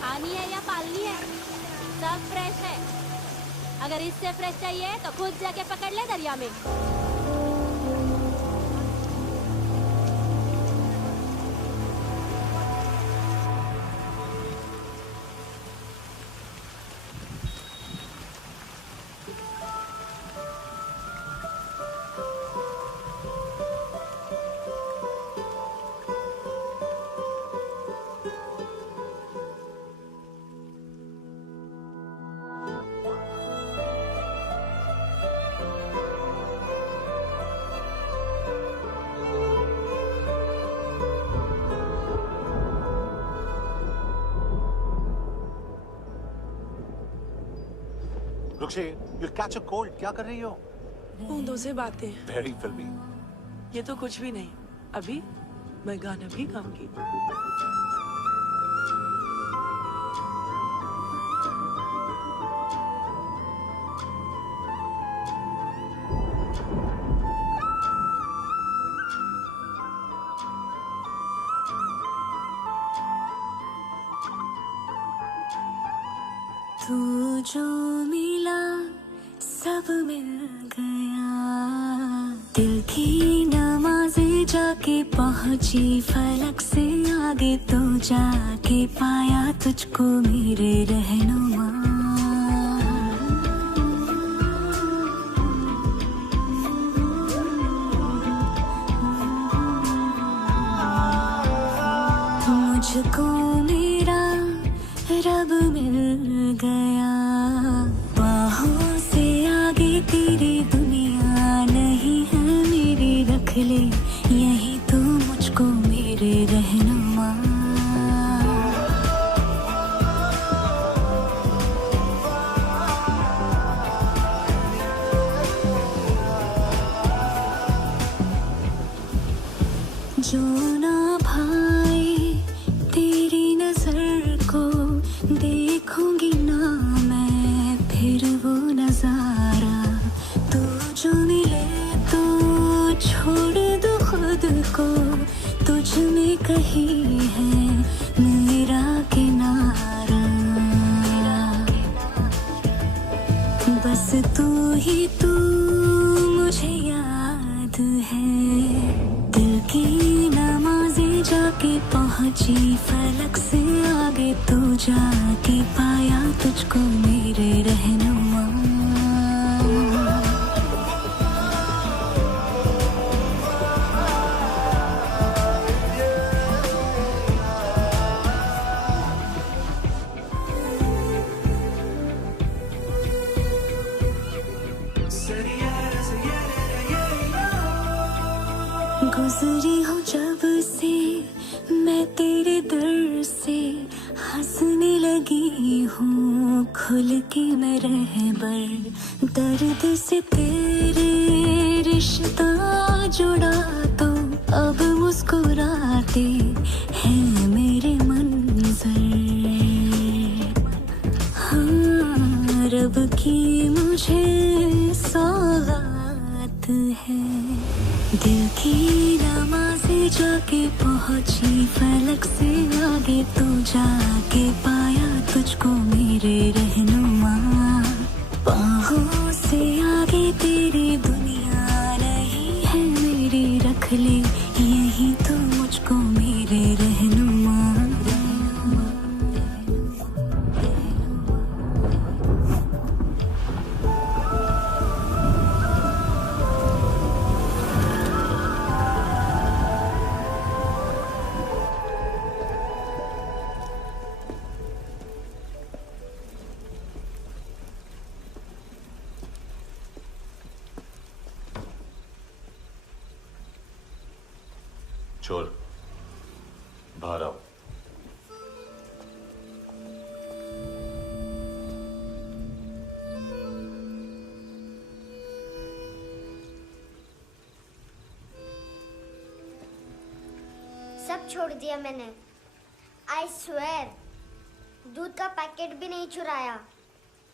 पानी है या पालनी है, सब फ्रेश है। अगर इससे फ्रेश चाहिए तो खुद जाके पकड़ ले दरिया में। रुक्षी, you'll catch a cold. क्या कर रही हो? बूंदों से बातें। Very filmy. ये तो कुछ भी नहीं। अभी मैं गाना भी गाऊंगी। तू जो मिला सब मिल गया, दिल की नमाज़ें जाके पहुंची फलक से आगे, तो जाके पाया तुझको मेरे रहनुमा। मुझको मेरा रब मिल गया, बाहों से आगे तेरी दुनिया नहीं है मेरी, रख ले यही तो मुझको मेरे रहनुमा। जो ना भाई तेरी नजर को देखूंगी ना मैं फिर वो नजारा, तू जो मिले तो छोड़ दो खुद को, तुझ में कहीं है मेरा किनारा। बस तू ही तू मुझे याद है, दिल की नमाज़ें जाके पहुंची फलक से आगे, तो जाके पाया तुझको मेरे रहनुमा। गुजरी हूँ जब से मैं तेरे दर से, हंसने लगी हूँ खुल के मैं रहबर, दर्द से तेरे रिश्ता जुड़ा तो अब मुस्कुराते हैं मेरे मंजर। हाँ, रब की मुझे सौगात है, दिल की नमाज़ें जाके पहुंची फलक से आगे, तो जाके पाया तुझको मेरे रहनुमा। बाहों से आगे तेरी दुनिया नहीं है मेरी, रख ले यही तो मुझको मेरे रहनुमा। चोर बाहर आओ। सब छोड़ दिया मैंने। आई स्वेयर, दूध का पैकेट भी नहीं चुराया।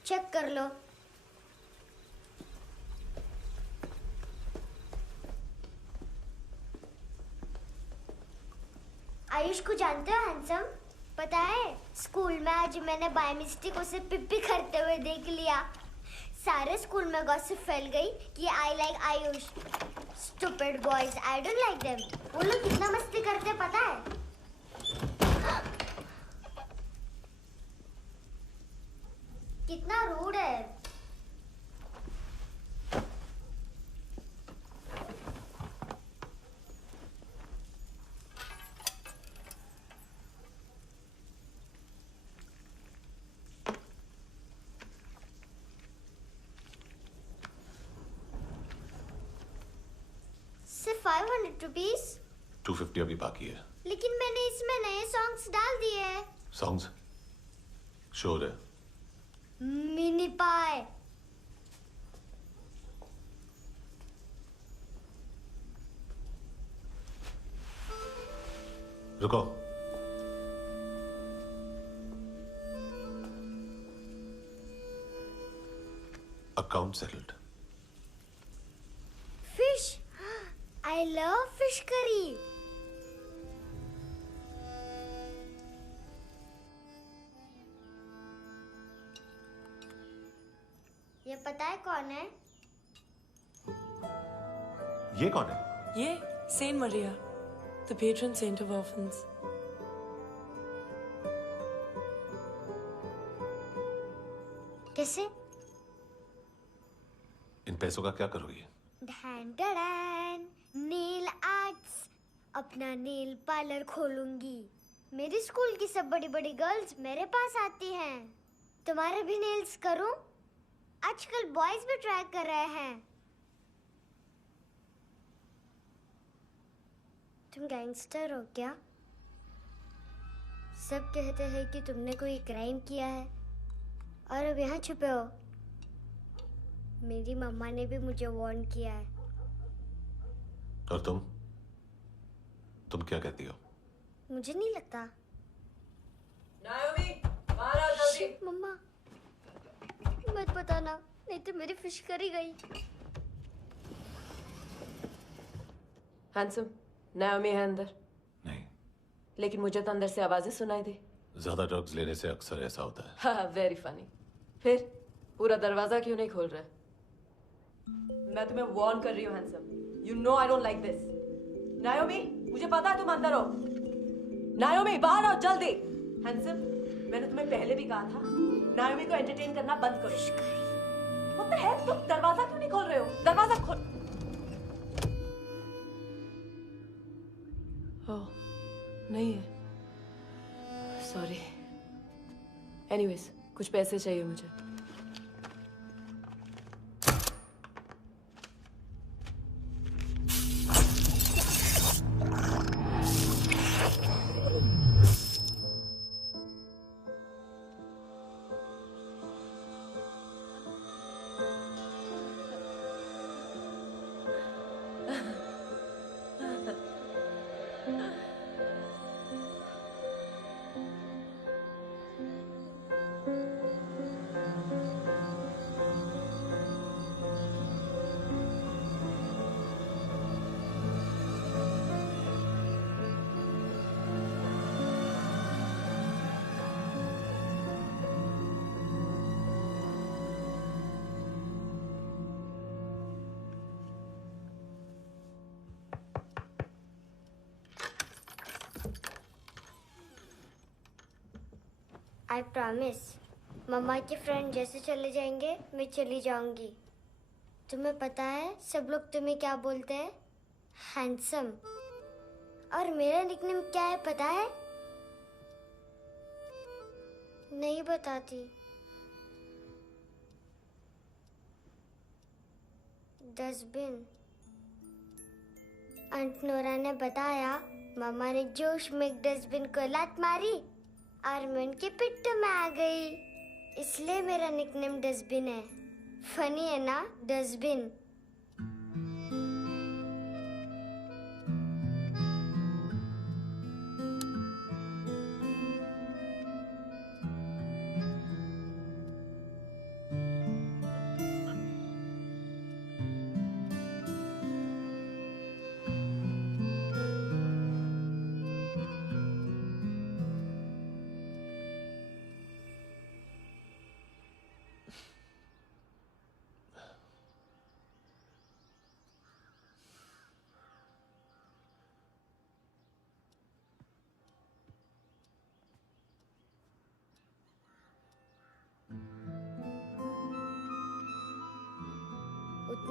चेक कर लो। आयुष को जानते हो हैंडसम? पता है, स्कूल में आज मैंने बाय मिस्टेक उसे पिप्पी करते हुए देख लिया। सारे स्कूल में गॉसिप फैल गई कि I like Ayush. Stupid boys, I don't like them. वो लोग कितना मस्ती करते पता है? कितना रूड है। सिर्फ 500 रुपीस? 250 अभी बाकी है। लेकिन मैंने इसमें नए सॉन्ग्स डाल दिए हैं। सॉन्ग्स? श्योर है? मिनी पाए। रुको। Account settled. Fish, I love fish curry. ये पता है कौन है? ये कौन है? ये saint Maria, the patron saint of orphans. कैसे? इन पैसों का क्या करोगी? ढैन ढैन, नेल आर्ट्स। अपना नेल पार्लर खोलूंगी। मेरी स्कूल की सब बड़ी बड़ी गर्ल्स मेरे पास आती हैं। तुम्हारे भी नेल्स करूं? आजकल बॉयज भी ट्राई कर रहे हैं। तुम गैंगस्टर हो क्या? सब कहते हैं कि तुमने कोई क्राइम किया है और अब यहाँ छुपे हो। मेरी मम्मा ने भी मुझे वार्न किया है। और तुम क्या कहती हो? मुझे नहीं लगता। नायोमी, बाहर आओ जल्दी। शिट, मम्मा मत बताना, नहीं तो मेरी फिश करी गई। हैंडसम, नायोमी है अंदर। नहीं। लेकिन मुझे तो अंदर से आवाजें सुनाई दी। ज्यादा ड्रग्स लेने से अक्सर ऐसा होता है। हाँ, वेरी फनी। फिर पूरा दरवाजा क्यों नहीं खोल रहा? मैं तुम्हें वार्न कर रही हूँ handsome. You know I don't like this. नायोमी, मुझे पता है तुम अंदर हो। नायोमी, बाहर आओ जल्दी। हैंडसम, मैंने तुम्हें पहले भी कहा था नायोमी को एंटरटेन करना बंद करो। What the heck? तुम दरवाजा क्यों नहीं खोल रहे हो? दरवाजा खोल। ओह, नहीं है। सॉरी। एनीवेज, कुछ पैसे चाहिए मुझे। आई प्रॉमिस, मम्मा के फ्रेंड जैसे चले जाएंगे मैं चली जाऊंगी। तुम्हें पता है सब लोग तुम्हें क्या बोलते हैं? हैंडसम। और मेरा निकनेम क्या है पता है? नहीं बताती। डस्टबिन। आंट नोरा ने बताया मामा ने जोश में एक डस्टबिन को लात मारी और मैं उनके पिट्ठू में आ गई, इसलिए मेरा निकनेम डस्टबिन है। फनी है ना, डस्टबिन।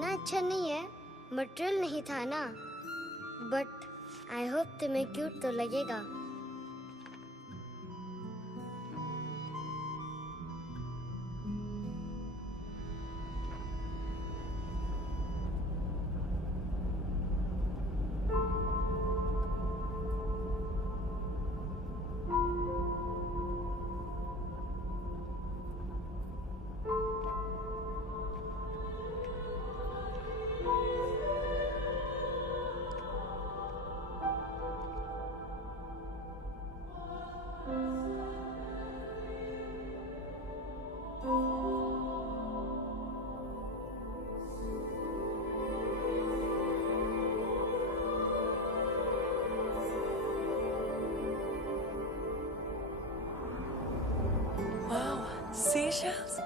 इतना अच्छा नहीं है, मटेरियल नहीं था ना, बट आई होप तुम्हें क्यूट तो लगेगा। Wow, seashells?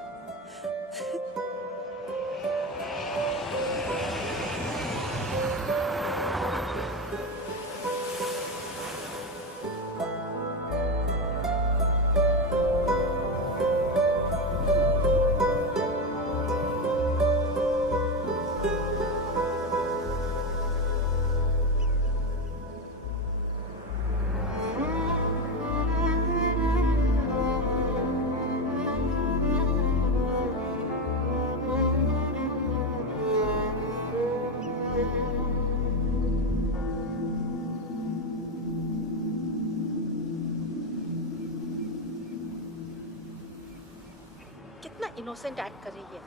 कितना इनोसेंट एक्ट कर रही है।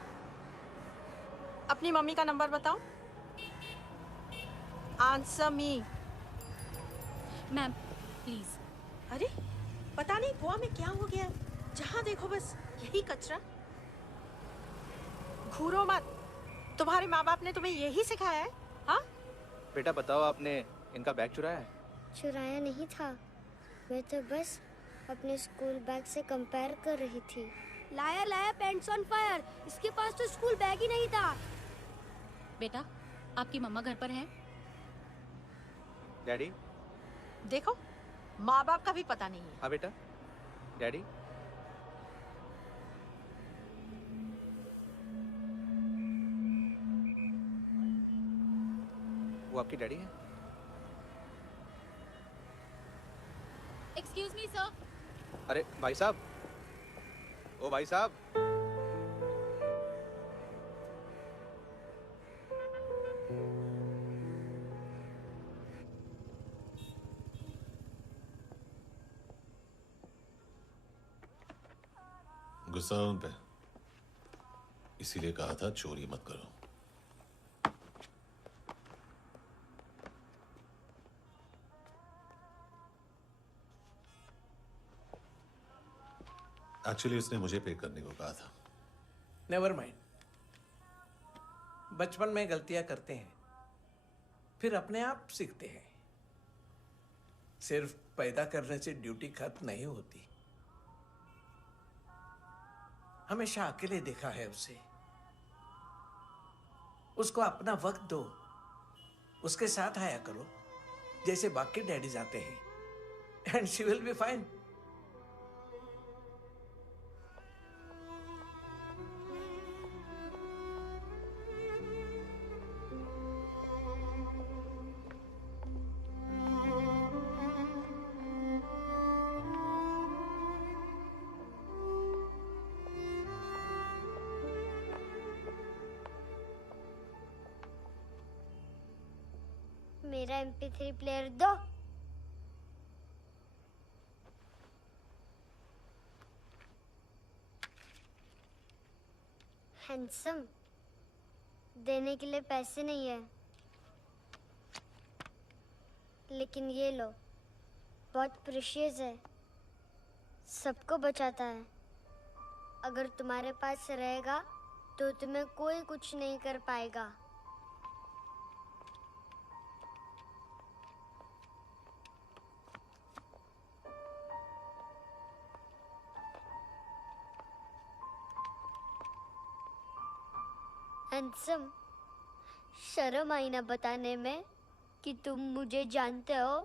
अपनी मम्मी का नंबर बताओ। Answer me. Ma'am please. अरे पता नहीं गोवा में क्या हो गया, जहाँ देखो बस यही कचरा। घूरो मत, तुम्हारे माँ बाप ने तुम्हें यही सिखाया है? हाँ बेटा बताओ, आपने इनका बैग चुराया है? चुराया नहीं था, मैं तो बस अपने स्कूल बैग से कंपेयर कर रही थी। लाया लाया पैंट्स ऑन फायर, इसके पास तो स्कूल बैग ही नहीं था। बेटा आपकी मम्मा घर पर हैं? डैडी? देखो माँ बाप का भी पता नहीं है। हाँ बेटा। डैडी? वो आपकी डैडी है? Excuse me sir. अरे भाई साहब, ओ भाई साहब। गुस्सा उन पे, इसीलिए कहा था चोरी मत करो। एक्चुअली उसने मुझे पे करने को कहा था। नेवर माइंड, बचपन में गलतियां करते हैं, फिर अपने आप सीखते हैं। सिर्फ पैदा करने से ड्यूटी खत्म नहीं होती। हमेशा अकेले देखा है उसे। उसको अपना वक्त दो, उसके साथ आया करो जैसे बाकी डैडीज आते हैं, and she will be fine. मेरा MP3 प्लेयर दो। हैंडसम, देने के लिए पैसे नहीं है, लेकिन ये लो, बहुत प्रेशियस है, सबको बचाता है। अगर तुम्हारे पास रहेगा तो तुम्हें कोई कुछ नहीं कर पाएगा। हैंडसम, शर्म आई ना बताने में कि तुम मुझे जानते हो।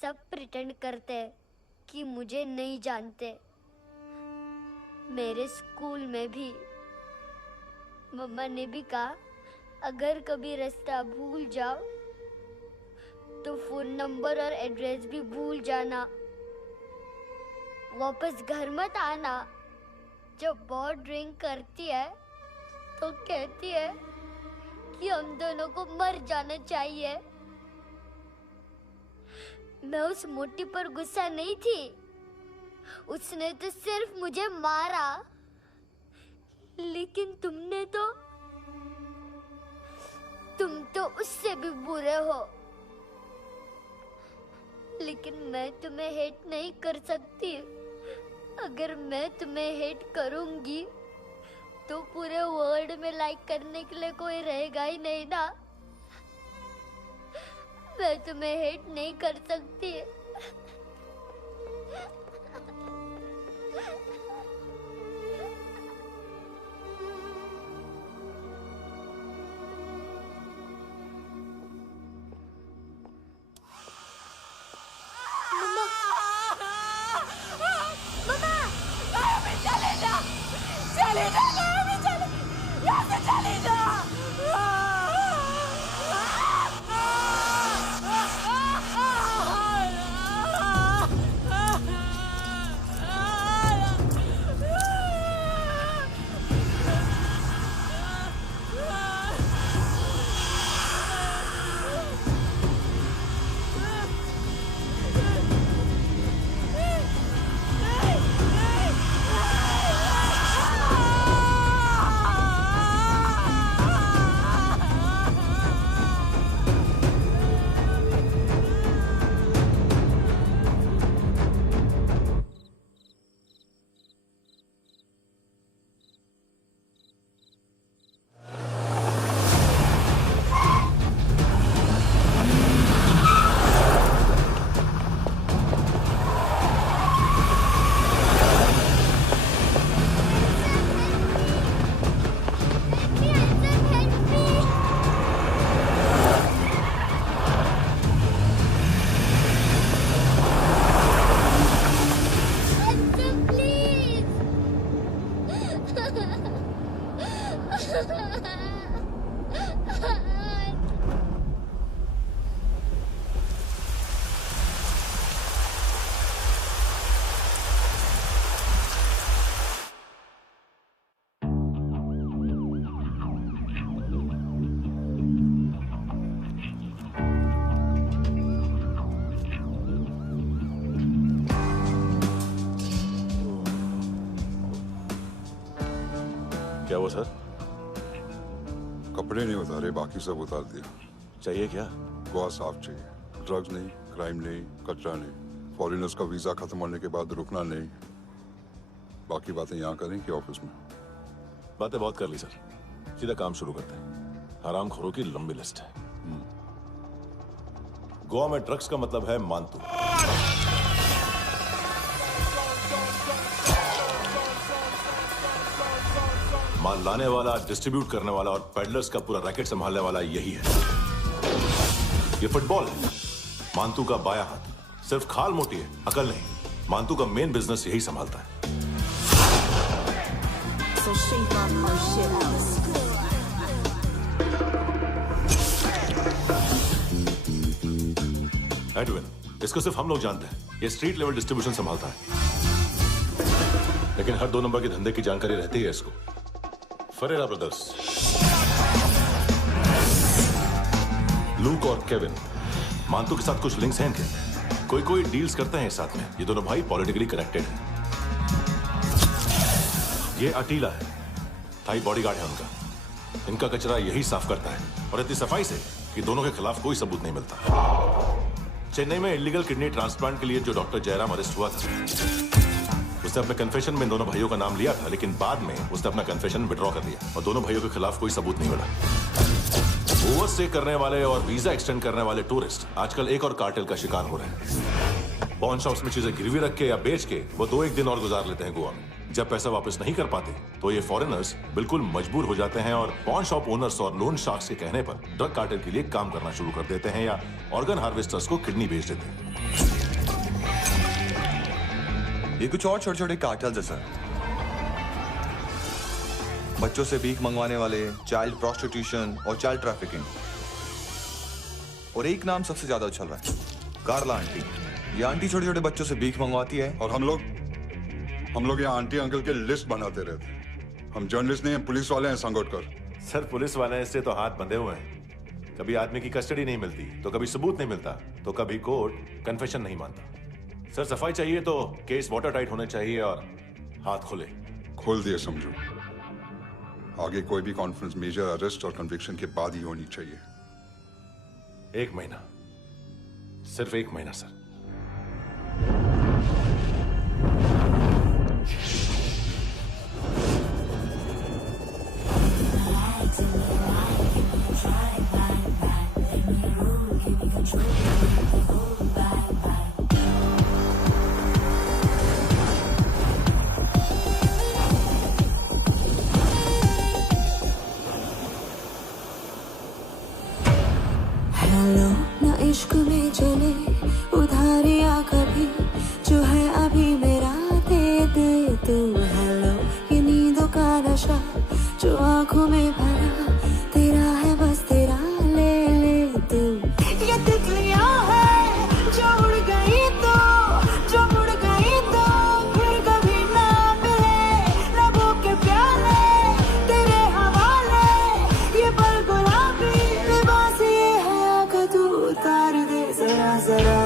सब प्रिटेंड करते हैं कि मुझे नहीं जानते। मेरे स्कूल में भी मम्मा ने भी कहा अगर कभी रास्ता भूल जाओ तो फोन नंबर और एड्रेस भी भूल जाना। वापस घर मत आना। जब बहुत ड्रिंक करती है तो कहती है कि हम दोनों को मर जाना चाहिए। मैं उस मोटी पर गुस्सा नहीं थी, उसने तो सिर्फ मुझे मारा। लेकिन तुम तो उससे भी बुरे हो। लेकिन मैं तुम्हें हेट नहीं कर सकती। अगर मैं तुम्हें हेट करूंगी तो पूरे वर्ल्ड में लाइक करने के लिए कोई रहेगा ही नहीं ना। मैं तुम्हें हेट नहीं कर सकती। क्या हुआ सर? कपड़े नहीं उतारे, बाकी सब उतार दिया। चाहिए क्या? गोवा साफ चाहिए। ड्रग्स नहीं, क्राइम नहीं, कचरा नहीं। फॉरेनर्स का वीजा खत्म होने के बाद रुकना नहीं। बाकी बातें यहाँ करें कि ऑफिस में? बातें बहुत कर ली सर, सीधा काम शुरू करते हैं। हरामखोरों की लंबी लिस्ट है। गोवा में ड्रग्स का मतलब है मानतू। माल लाने वाला, डिस्ट्रीब्यूट करने वाला और पेडलर्स का पूरा रैकेट संभालने वाला यही है। ये फुटबॉल है, मानतू का बायां हाथ। सिर्फ खाल मोटी है, अकल नहीं। मानतू का मेन बिजनेस यही संभालता है। एडविन, इसको सिर्फ हम लोग जानते हैं। ये स्ट्रीट लेवल डिस्ट्रीब्यूशन संभालता है, लेकिन हर 2 नंबर के धंधे की जानकारी रहती है इसको। फरेरा ब्रदर्स, लूक और केविन, मानतू के साथ कुछ लिंक्स हैं इनके। कोई डील्स करते हैं साथ में। ये दोनों भाई पॉलिटिकली कनेक्टेड हैं। ये अटीला है, थाई बॉडीगार्ड है उनका। इनका कचरा यही साफ करता है, और इतनी सफाई से कि दोनों के खिलाफ कोई सबूत नहीं मिलता। चेन्नई में इलीगल किडनी ट्रांसप्लांट के लिए जो डॉक्टर जयराम अरेस्ट हुआ था, उसने अपने कन्फेशन में दोनों भाइयों का नाम लिया था, लेकिन बाद में उसने अपना कन्फेशन विड्रॉ कर दिया और दोनों भाइयों के खिलाफ कोई सबूत नहीं मिला। ओवरस्टे करने वाले और वीजा एक्सटेंड करने वाले टूरिस्ट आजकल एक और कार्टेल का शिकार हो रहे हैं। पॉन शॉप्स में चीजें गिरवी रख के या बेच के वो 2-1 दिन और गुजार लेते हैं गोवा में। जब पैसा वापस नहीं कर पाते तो ये फॉरेनर्स बिल्कुल मजबूर हो जाते हैं और पॉन शॉप ओनर्स और लोन शार्क्स के कहने पर ड्रग कार्टेल के लिए काम करना शुरू कर देते हैं या ऑर्गन हार्वेस्टर्स को किडनी बेच देते हैं। ये कुछ और छोटे छोटे कार्टेल्स है सर। बच्चों से भीख मंगवाने वाले, चाइल्ड प्रोस्टिट्यूशन और चाइल्ड ट्रैफिकिंग। और एक नाम सबसे ज्यादा उछल रहा है, कार्ला आंटी। ये आंटी छोटे छोटे बच्चों से भीख मंगवाती है। और हम लोग यहाँ आंटी अंकल के लिस्ट बनाते रहते। हम जर्नलिस्ट नहीं हैं, पुलिस वाले हैं संगोटकर। सर पुलिस वाले इससे तो हाथ बंधे हुए हैं। कभी आदमी की कस्टडी नहीं मिलती, तो कभी सबूत नहीं मिलता, तो कभी कोर्ट कन्फेशन नहीं मानता। सर सफाई चाहिए तो केस वाटर टाइट होने चाहिए और हाथ खुले। खोल दिए समझो। आगे कोई भी कॉन्फ्रेंस मेजर अरेस्ट और कन्विक्शन के बाद ही होनी चाहिए। 1 महीना, सिर्फ 1 महीना सर। हेलो ना इश्क में चले उधारिया कभी, जो है अभी मेरा दे दे तू। हेलो ये नींदों का नशा जो आंखों में भरा, तेरा है बस तेरा, ले ले तू। ये तितलियां है जो उड़ गई तो, जो उड़ गई तो फिर कभी ना मिले। लबों के प्याले तेरे हवाले, ये पल गुलाबी लिबास ये है, आकर तू उतार दे जरा जरा।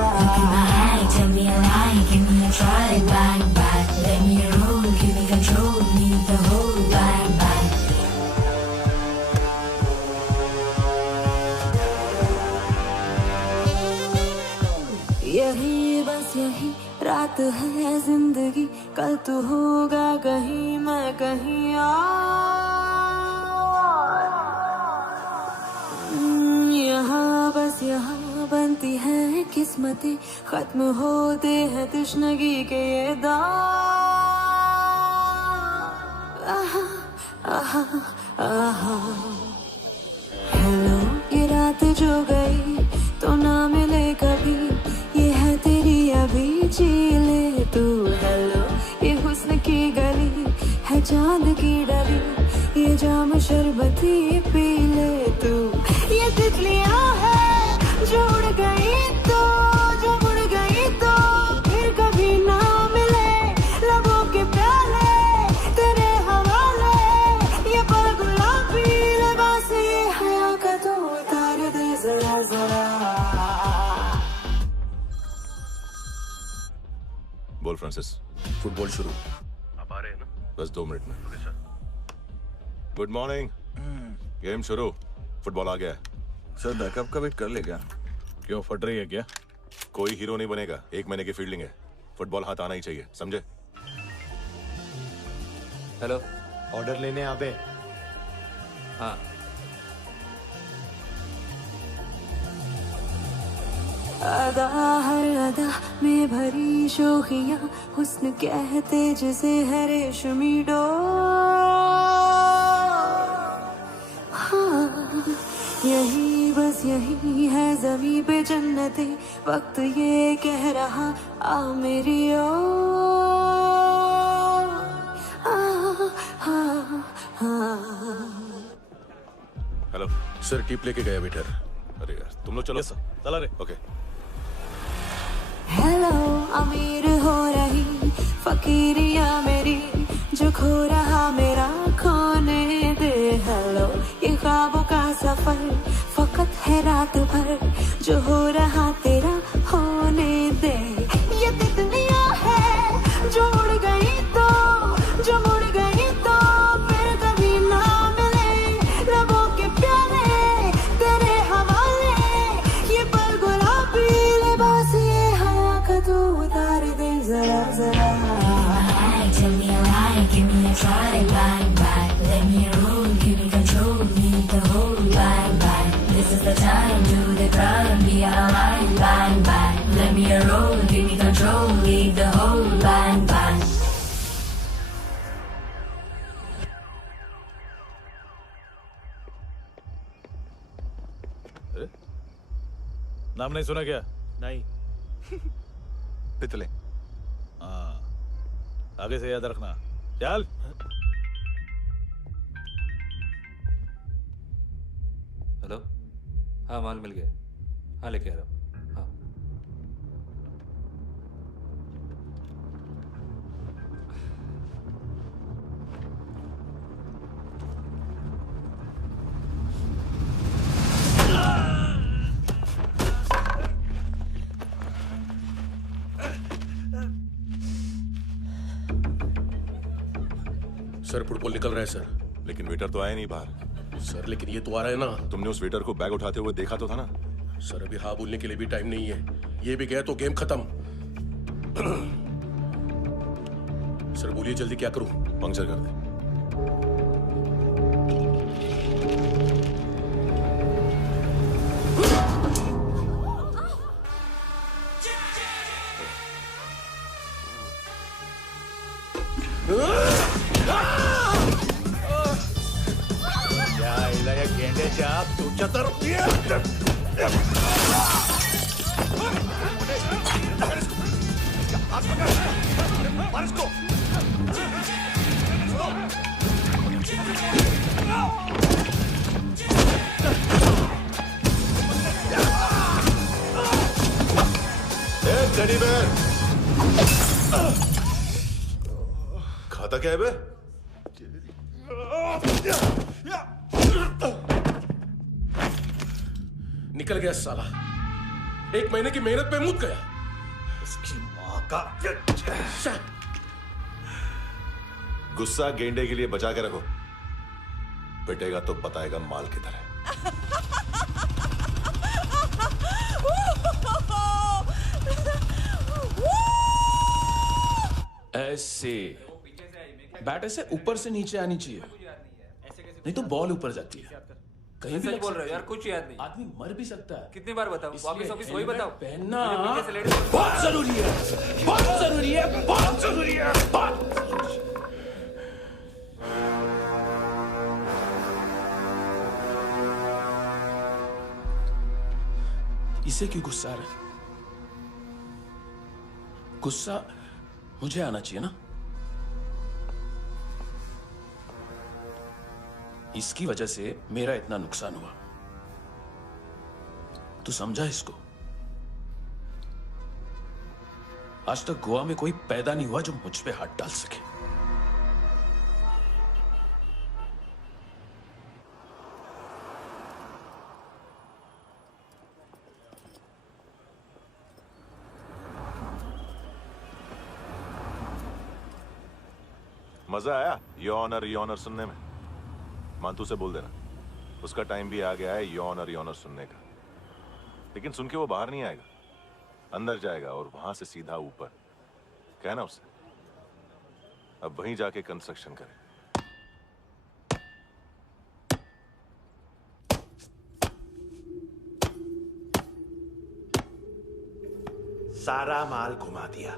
Tell me a lie, give me a try, bang bang. Let me roll, give me control, need the whole bang bang. यही बस यही रात है जिंदगी, कल तू होगा कहीं मैं कहीं और। यहाँ बस यहाँ बनती है किस्मतें, खत्म होते हैं तश्नगी के ये दाग। आहा आहा आहा। हेलो ये रात जो गई तो ना मिले कभी, ये है तेरी अभी, जी ले तू। हेलो ये हुस्न की गली है चांद की डली, ये जाम शरबती पी ले तू। ये तितलियां है जो उड़ गई तो, जो उड़ गई तो फिर कभी ना मिले। लबों के प्याले तेरे हवाले, ये पल गुलाबी लिबास ये हया का तू उतार दे जरा जरा। बोल फ्रांसिस। फुटबॉल शुरू। आप आ रहे हैं ना? बस 2 मिनट में। Good morning. गेम शुरू। फुटबॉल आ गया है। सर बैकअप का वेट कर ले क्या? क्यों फट रही है क्या? कोई हीरो नहीं बनेगा, 1 महीने की फील्डिंग है। फुटबॉल हाथ आना ही चाहिए, समझे? हेलो, ऑर्डर लेने आबे। हाँ। अदा हर अदा में भरी शोखियां, हुस्न कहते जिसे है रेशमी डोर। हाँ यही बस यही है ज़मीं पे जन्नते, वक्त ये कह रहा आ मेरी ओर। हेलो सर, टिप लेके गया वेटर। अरे यार तुम लोग चलो। चला रे। ओके। हेलो अमीर हो रही फकीरिया मेरी, जो खो रहा मेरा खोने दे। हेलो ये ख्वाबों का सफर फकत है रात भर, जो हो रहा तेरा होने दे। ये तितलियां है जो उड़ गई तो, जो उड़ गई तो फिर कभी ना मिले। लबों के प्याले तेरे हवाले, ये पल गुलाबी लिबास ये हवा का तू उतार दे जरा जरा। Tell me a lie, give me a try, bang bang. Let me roll, give me control, need the whole bang bang. This is the time, do the crime, be alive, bang bang. Let me roll, give me control, need the whole bang bang. नाम नहीं सुना क्या? नहीं। पितले। हाँ, आगे से याद रखना। चल। हाँ माल मिल गया। हाँ लेके आ रहा हूँ। हाँ सर फुटबॉल निकल रहा है सर। लेकिन वेटर तो आया नहीं बाहर। सर लेकिन ये तो आ रहा है ना। तुमने उस वेटर को बैग उठाते हुए देखा तो था ना। सर अभी हाँ बोलने के लिए भी टाइम नहीं है। ये भी गया तो गेम खत्म। सर बोलिए जल्दी क्या करूं? पंक्चर कर दे। खाता क्या है बे? निकल गया साला। 1 महीने की मेहनत पे मुक गया। उसकी माँ का गुस्सा गेंडे के लिए बचा के रखो। पिटेगा तो बताएगा माल किधर है। ऐसे बैट ऐसे ऊपर से नीचे आनी चाहिए, नहीं तो बॉल ऊपर जाती है। कहीं भी बोल रहे हो यार, कुछ याद नहीं। आदमी मर भी सकता है। कितनी बार बताओ? वापिस वही बताओ। पहनना बहुत जरूरी है, बहुत जरूरी है, बहुत जरूरी है, बहुत। इसे क्यों गुस्सा आ रहा है? गुस्सा मुझे आना चाहिए ना। इसकी वजह से मेरा इतना नुकसान हुआ। तू समझा इसको? आज तक गोवा में कोई पैदा नहीं हुआ जो मुझ पे हाथ डाल सके। मजा आया योर ऑनर सुनने में? मांतू से बोल देना उसका टाइम भी आ गया है योर ऑनर सुनने का। लेकिन सुन के वो बाहर नहीं आएगा, अंदर जाएगा और वहां से सीधा ऊपर। कहना उसे अब वहीं जाके कंस्ट्रक्शन करे। सारा माल घुमा दिया।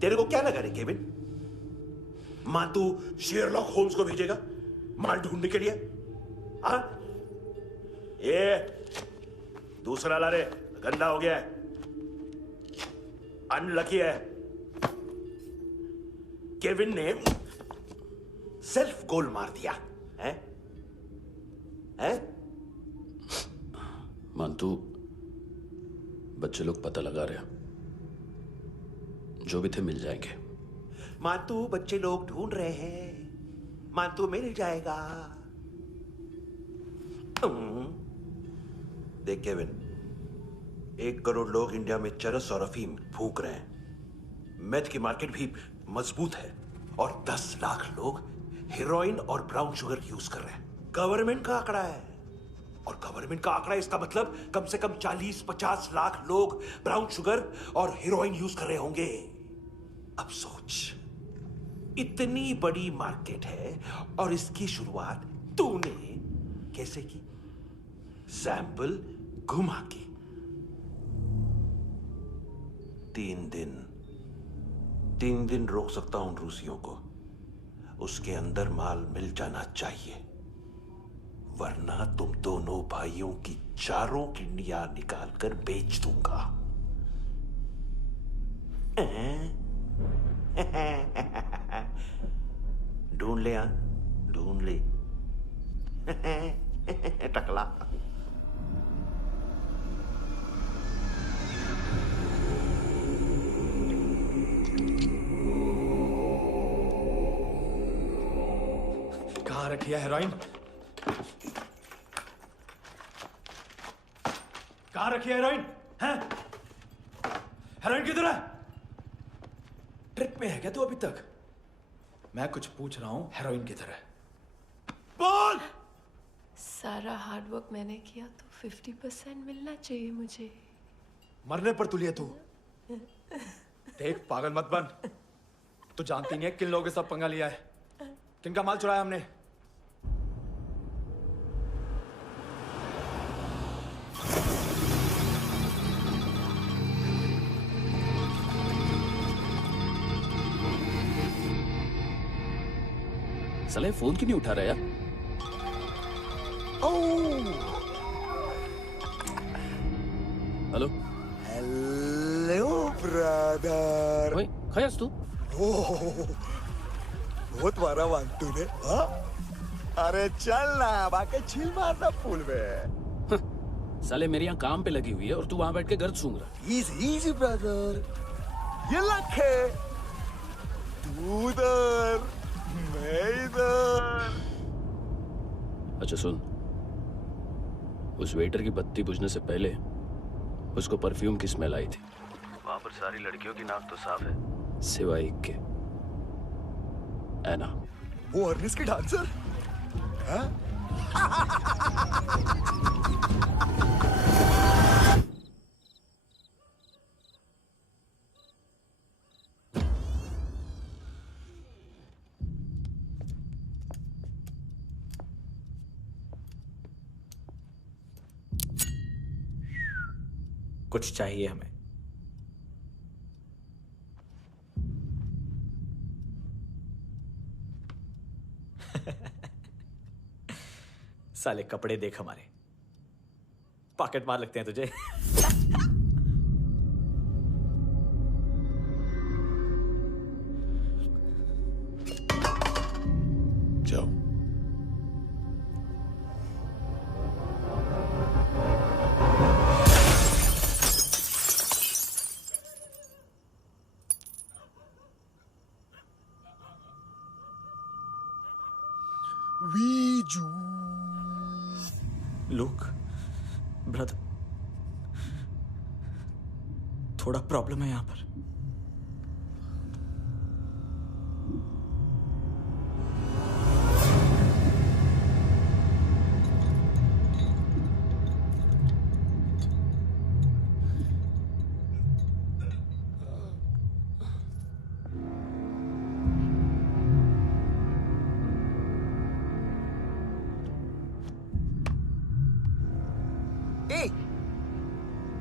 तेरे को क्या लगा रे केविन? मांतू शेरलॉक होम्स को भेजेगा माल ढूंढने के लिए? हाँ? ये दूसरा ला रे, गंदा हो गया है, अनलकी है। केविन ने सेल्फ गोल मार दिया है? हैं? मांतू बच्चे लोग पता लगा रहे हैं, जो भी थे मिल जाएंगे। मांतू बच्चे लोग ढूंढ रहे हैं, मांतू मिल जाएगा। देख केविन, 1 करोड़ लोग इंडिया में चरस और अफीम फूंक रहे हैं। मेथ की मार्केट भी मजबूत है और 10 लाख लोग हेरोइन और ब्राउन शुगर यूज कर रहे हैं। गवर्नमेंट का आंकड़ा है, और गवर्नमेंट का आंकड़ा इसका मतलब कम से कम 40-50 लाख लोग ब्राउन शुगर और हेरोइन यूज कर रहे होंगे। अब सोच, इतनी बड़ी मार्केट है और इसकी शुरुआत तूने कैसे की? सैंपल घुमा के। 3 दिन रोक सकता हूं रूसियों को, उसके अंदर माल मिल जाना चाहिए, वरना तुम दोनों भाइयों की 4 किडनियां निकालकर बेच दूंगा। ढूंढ ले, ढूंढ ले टकला। रखी है हेरोइन? कहाँ रखी है हेरोइन? हैं? हेरोइन किधर है? ट्रिप में है क्या तू अभी तक? मैं कुछ पूछ रहा हूं, हेरोइन किधर है? बोल! सारा हार्डवर्क मैंने किया तो 50% मिलना चाहिए मुझे। मरने पर तुलिए तू। देख पागल मत बन। तू जानती नहीं है किन लोगों के साथ पंगा लिया है, किनका माल चुराया हमने। साले फोन क्यों नहीं उठा रहा यार? Hello hello brother. ओए खयास तू? बहुत मारा वांग तूने, हाँ? अरे चल ना, बाकी चिल मारना पूल में। साले मेरी यहाँ काम पे लगी हुई है और तू वहां बैठ के गर्द सूंघ रहा। इजी ब्रदर, ये लक है। तू उधर, मैं इधर। अच्छा सुन, उस वेटर की बत्ती बुझने से पहले उसको परफ्यूम की स्मेल आई थी। वहां पर सारी लड़कियों की नाक तो साफ है, सिवाय एक के, एना। वो अर्निस की डांसर? हाँ? कुछ चाहिए हमें। साले कपड़े देख हमारे, पॉकेट मार लगते हैं तुझे। जाओ। लुक ब्रदर, थोड़ा प्रॉब्लम है यहाँ पर।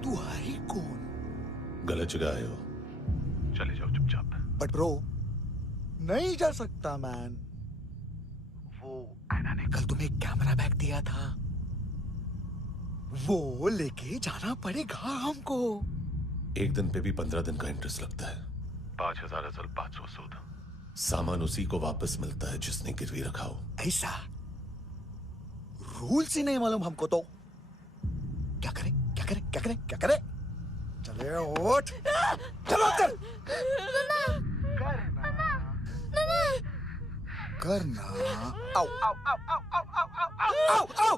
तू है कौन? गलत जगह आए हो, चले जाओ चुपचाप। बट ब्रो, नहीं जा सकता मैन। वो एना ने कल तुम्हें एक कैमरा बैग दिया था, वो लेके जाना पड़ेगा हमको। एक दिन पे भी 15 दिन का इंटरेस्ट लगता है। 5,000 असल 500 सूद। सामान उसी को वापस मिलता है जिसने गिरवी रखा हो। ऐसा रूल्स ही नहीं मालूम हमको तो। क्या करें क्या करें क्या करें क्या करें? चले उठ, चलो चल। करना आओ आओ आओ आओ आओ आओ आओ आओ।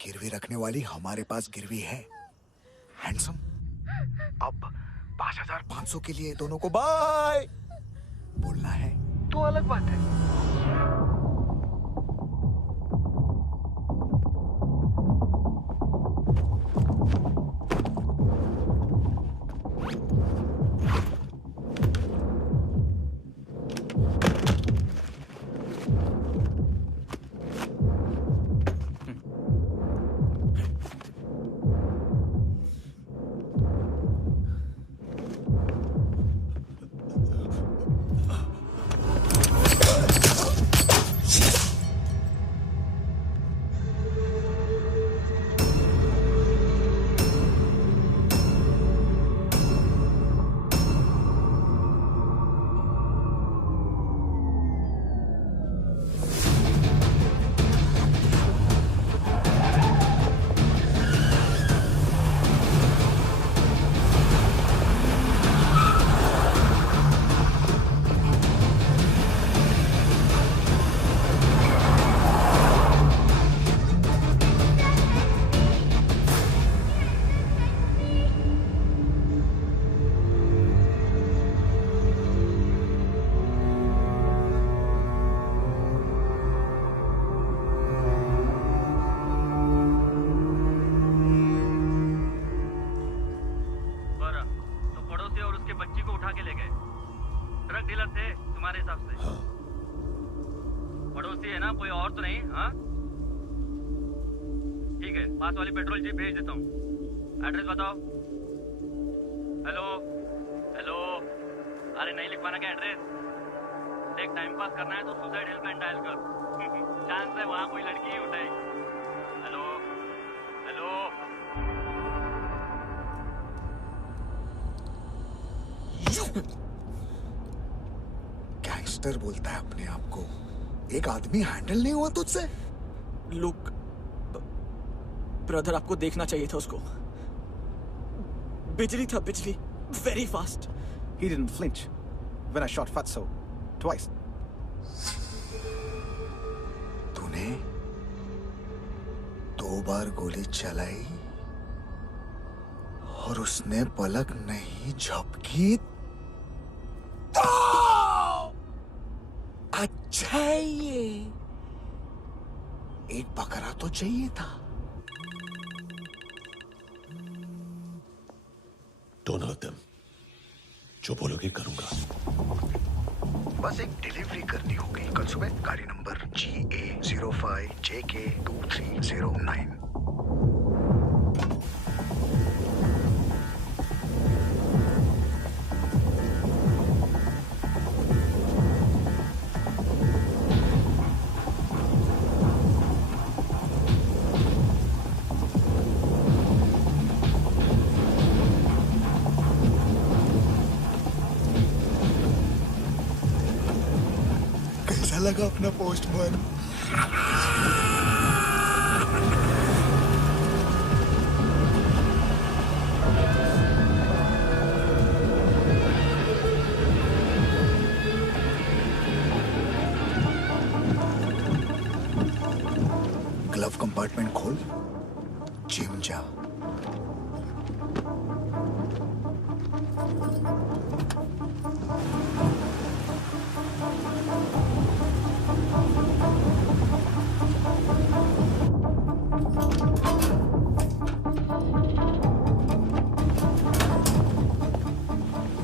गिरवी रखने वाली हमारे पास गिरवी है। हैंडसम, अब 5,500 के लिए दोनों को बाय बोलना है तो अलग बात है। गए। ट्रक डीलर थे तुम्हारे हिसाब से? हाँ। पड़ोसी है ना, कोई और तो नहीं? हाँ ठीक है, पास वाली पेट्रोल जीप भेज देता हूँ। एड्रेस बताओ। हेलो हेलो, अरे नहीं लिखवाना क्या एड्रेस? देख टाइम पास करना है तो सुसाइड हेल्पलाइन डायल कर। चांस है वहाँ कोई लड़की ही उठाएगी। Hello hello. गैंगस्टर बोलता है अपने आप को। एक आदमी हैंडल नहीं हुआ तुझसे? लुक ब्रदर, आपको देखना चाहिए था उसको। बिजली था, बिजली, very fast. He didn't flinch when I shot Fatso twice. तूने 2 बार गोली चलाई और उसने पलक नहीं झपकी तो अच्छा है ये। एक बकरा तो चाहिए था। Don't hurt them. जो बोलोगे करूंगा। बस एक डिलीवरी करनी होगी कल सुबह। गाड़ी नंबर GA05JK2309। कैसा लगा अपना पोस्टमैन? ग्लव कंपार्टमेंट खोल, जिम जा।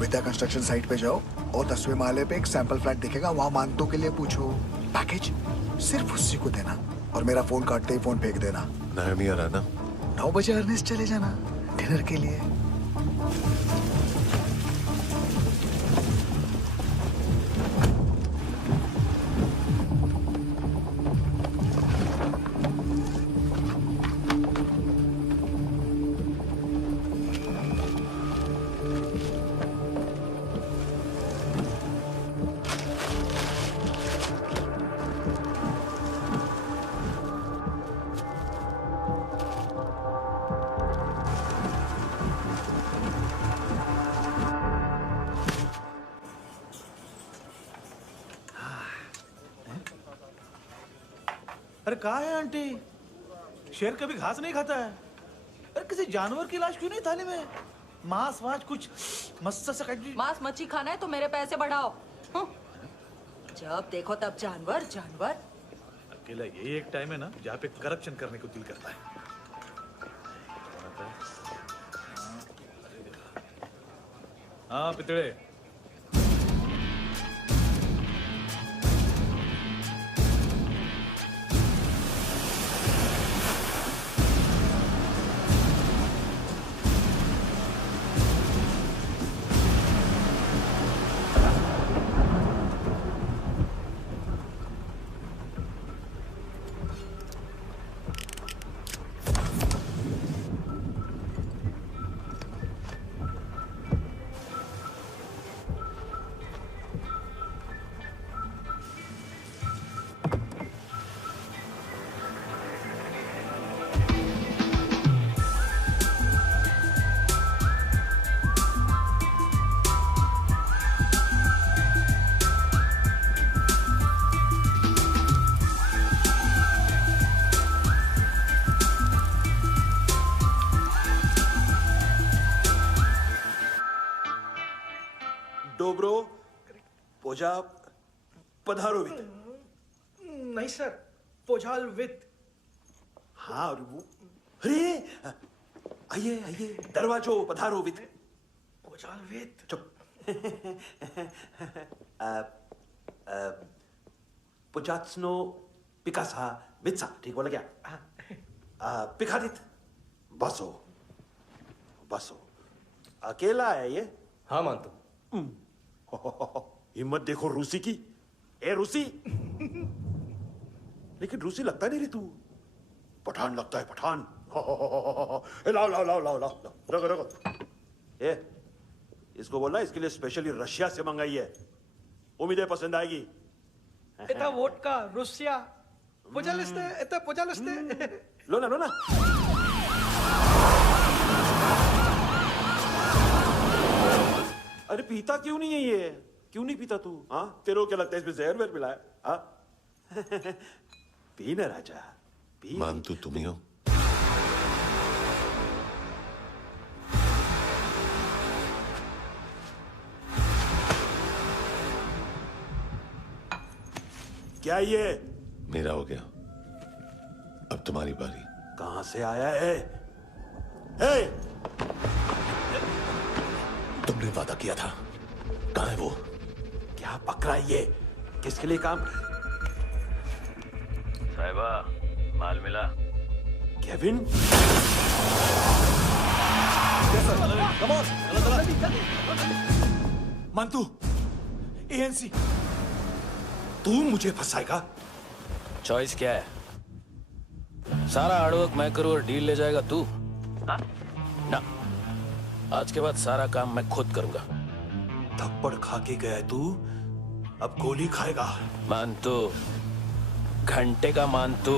विद्या कंस्ट्रक्शन साइट पे जाओ और 10वें माले पे एक सैंपल फ्लैट दिखेगा, वहां मानतों के लिए पूछो। पैकेज सिर्फ उसी को देना और मेरा फोन काटते ही फोन फेंक देना। नायोमी आ रहा है ना? 9 बजे अर्नेस्ट चले जाना डिनर के लिए। अरे कहाँ है आंटी? शेर कभी घास नहीं खाता है। अरे किसी जानवर की लाश क्यों नहीं थाली में? मांस वास कुछ मस्त सा कट। मांस मच्छी खाना है तो मेरे पैसे बढ़ाओ। जब देखो तब जानवर जानवर। अकेला यही एक टाइम है ना जहाँ पे करप्शन करने को दिल करता है। हाँ पितड़े। डोब्रो पोजा पधारोवित। नहीं सर, पोझाल विथ। हाँ और वो, अरे आइए आइए, दरवाजो पधारोवित। पोझाल विथ। चुप, पुचात्सनो पिकासा मित्सा, ठीक बोला क्या? पिखादित बसो बसो। अकेला है ये? हाँ मानतो। हिम्मत देखो रूसी की। ए रूसी, लेकिन रूसी लगता नहीं रे तू, पठान लगता है, पठान। लाओ लाओ लाओ लाओ लाओ, रखो रखो। ए, इसको बोलना इसके लिए स्पेशली रशिया से मंगाई है, उम्मीद है पसंद आएगी। इतना वोडका रुसिया पोजालिस्ते, इतना पोजालिस्ते। लो ना लो ना। अरे पीता क्यों नहीं है ये? क्यों नहीं पीता तू? हाँ, तेरे को क्या लगता है इसमें जहर वहर मिला है? हाँ? पी ना राजा, पी। मानतू तुम ही हो? क्या ये? मेरा हो गया, अब तुम्हारी बारी। कहां से आया है? हे! तुमने वादा किया था, कहां है वो? क्या पकड़ा ये? किसके लिए काम? साहिबा, माल मिला? केविन? मंतू, एएनसी। तू मुझे फंसाएगा? चॉइस क्या है? सारा हार्डवर्क मैं करूं और डील ले जाएगा तू? ना, आज के बाद सारा काम मैं खुद करूंगा। थप्पड़ खा के गया तू, अब गोली खाएगा। मानतू, घंटे का मानतू,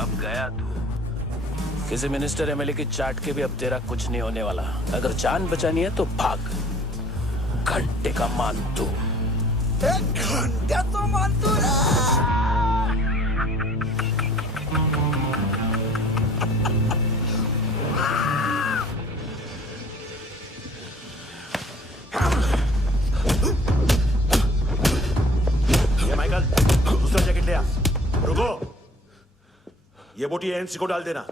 अब गया तू। किसी मिनिस्टर एमएलए की चाट के भी अब तेरा कुछ नहीं होने वाला। अगर जान बचानी है तो भाग। घंटे का मानतू। एक घंटा तो मानतू रहा। ये माइकल, दूसरा जैकेट ले आ। रुको, ये बोटी एएनसी को डाल देना।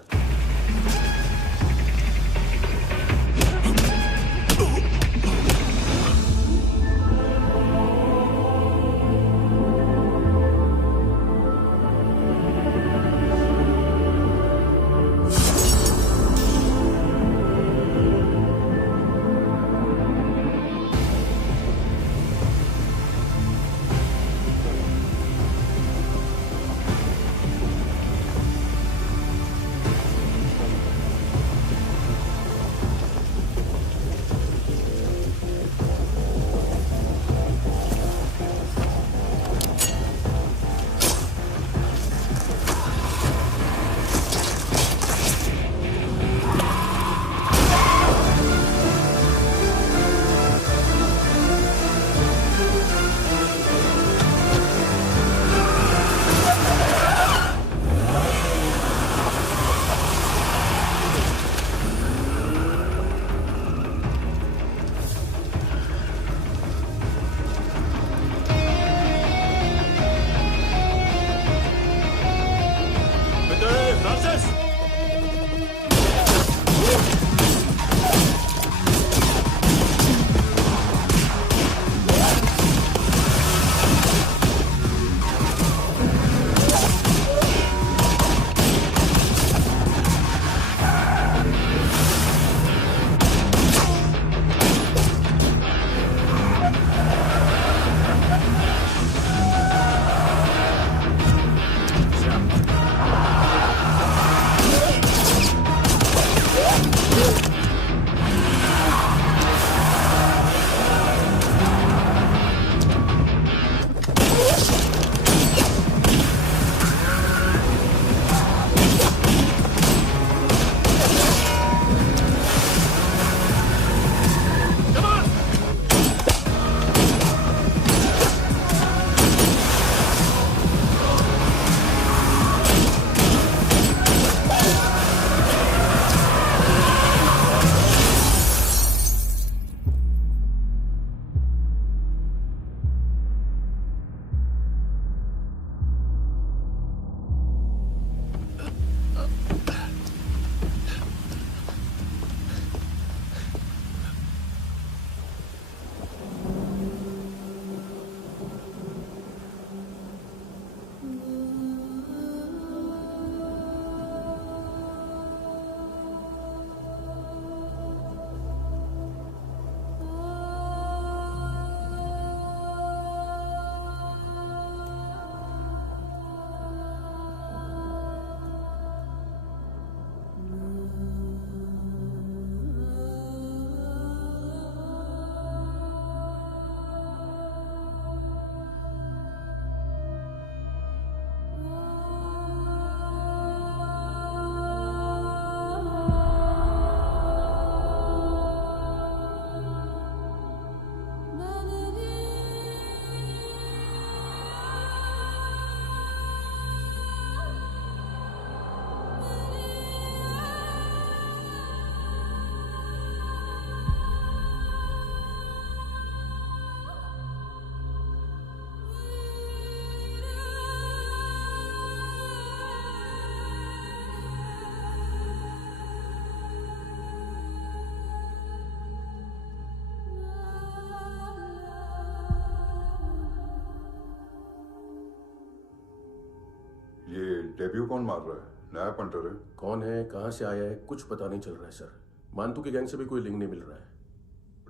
डेब्यू कौन मार रहा है? नया पंटर है। कौन है, कहाँ से आया है, कुछ पता नहीं चल रहा है सर। मानतू की गैंग से भी कोई लिंक नहीं मिल रहा है।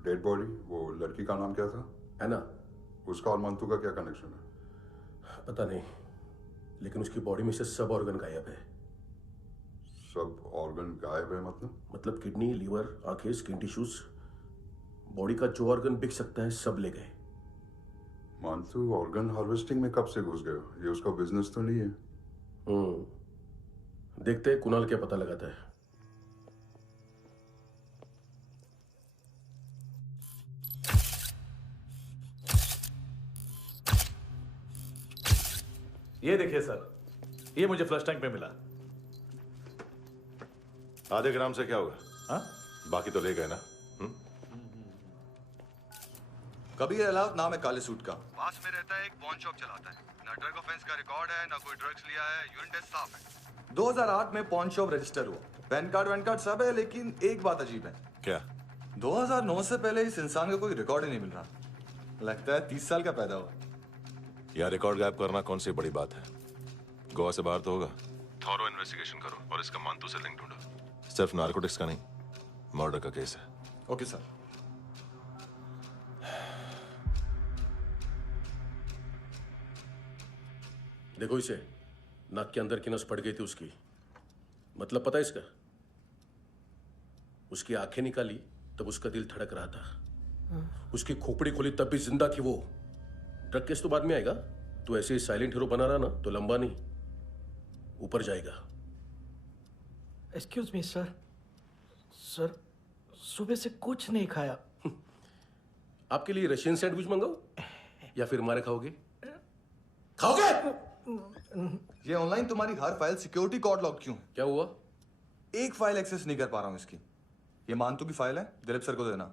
डेड बॉडी, वो लड़की का नाम क्या था? एना। उसका और मानतू का क्या कनेक्शन है? पता नहीं, लेकिन उसकी बॉडी में से सब ऑर्गन गायब है। सब ऑर्गन गायब है मतलब किडनी, लीवर, आंखें, स्किन टिश्यूज, बॉडी का जो ऑर्गन बिक सकता है सब ले गए। मानतू ऑर्गन हार्वेस्टिंग में कब से घुस गए? ये उसका बिजनेस तो नहीं है? देखते हैं कुणाल क्या पता लगाता है। ये देखिए सर, ये मुझे फ्लश टैंक में मिला। आधे ग्राम से क्या होगा? हाँ? बाकी तो ले गए ना? कबीर अलाउद्दीन नाम है काले सूट का। पास में रहता है, एक पॉन शॉप चलाता है। ना ड्रग ऑफेंस का रिकॉर्ड है, ना कोई ड्रग्स लिया है, यूरिन टेस्ट साफ है। 2008 में पॉन शॉप रजिस्टर हुआ, पैन कार्ड सब है, लेकिन एक बात अजीब है। क्या? 2009 से पहले इस इंसान का कोई रिकॉर्ड ही नहीं मिल रहा। लगता है 30 साल का पैदा हुआ। यार रिकॉर्ड गायब करना कौन सी बड़ी बात है? गोवा से बाहर तो होगा। थॉरो इन्वेस्टिगेशन करो और इसका मानतू से लिंक ढूंढो। सिर्फ नारकोटिक्स का नहीं, मर्डर का केस है। Okay sir. देखो इसे, नाक के अंदर की नस फट गई थी उसकी। मतलब पता है इसका? उसकी आंखें निकाली तब उसका दिल धड़क रहा था। उसकी खोपड़ी खोली तब भी जिंदा थी वो। ड्रग केस तो बाद में आएगा। तो ऐसे ही साइलेंट हीरो बना रहा ना तो लंबा नहीं, ऊपर जाएगा। एक्सक्यूज मी सर, सर सुबह से कुछ नहीं खाया। आपके लिए रशियन सैंडविच मंगाओ या फिर मारे खाओगे? खाओगे? ये ऑनलाइन तुम्हारी हर फाइल सिक्योरिटी कोड लॉक क्यों? क्या हुआ? एक फाइल एक्सेस नहीं कर पा रहा हूं इसकी। ये मानतू की फाइल है, दिलीप सर को देना।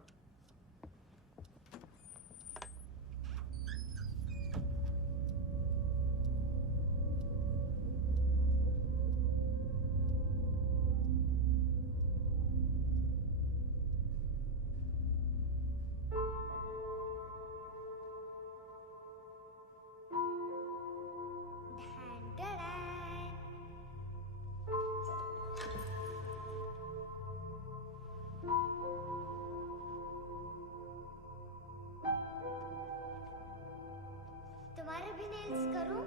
तुम्हारे भी नेल्स करूं?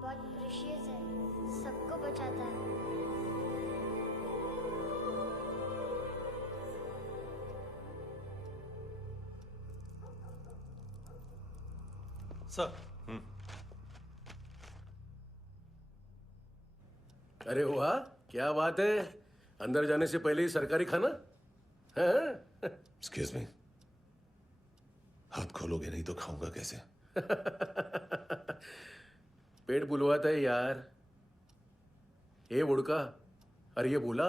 बहुत प्रेशियस है, सबको बचाता है। सर। अरे वाह, क्या बात है। अंदर जाने से पहले ही सरकारी खाना। एक्सक्यूज मी, हाथ खोलोगे नहीं तो खाऊंगा कैसे? पेट बुलवाता है यार। ये बुड़का, अरे ये बोला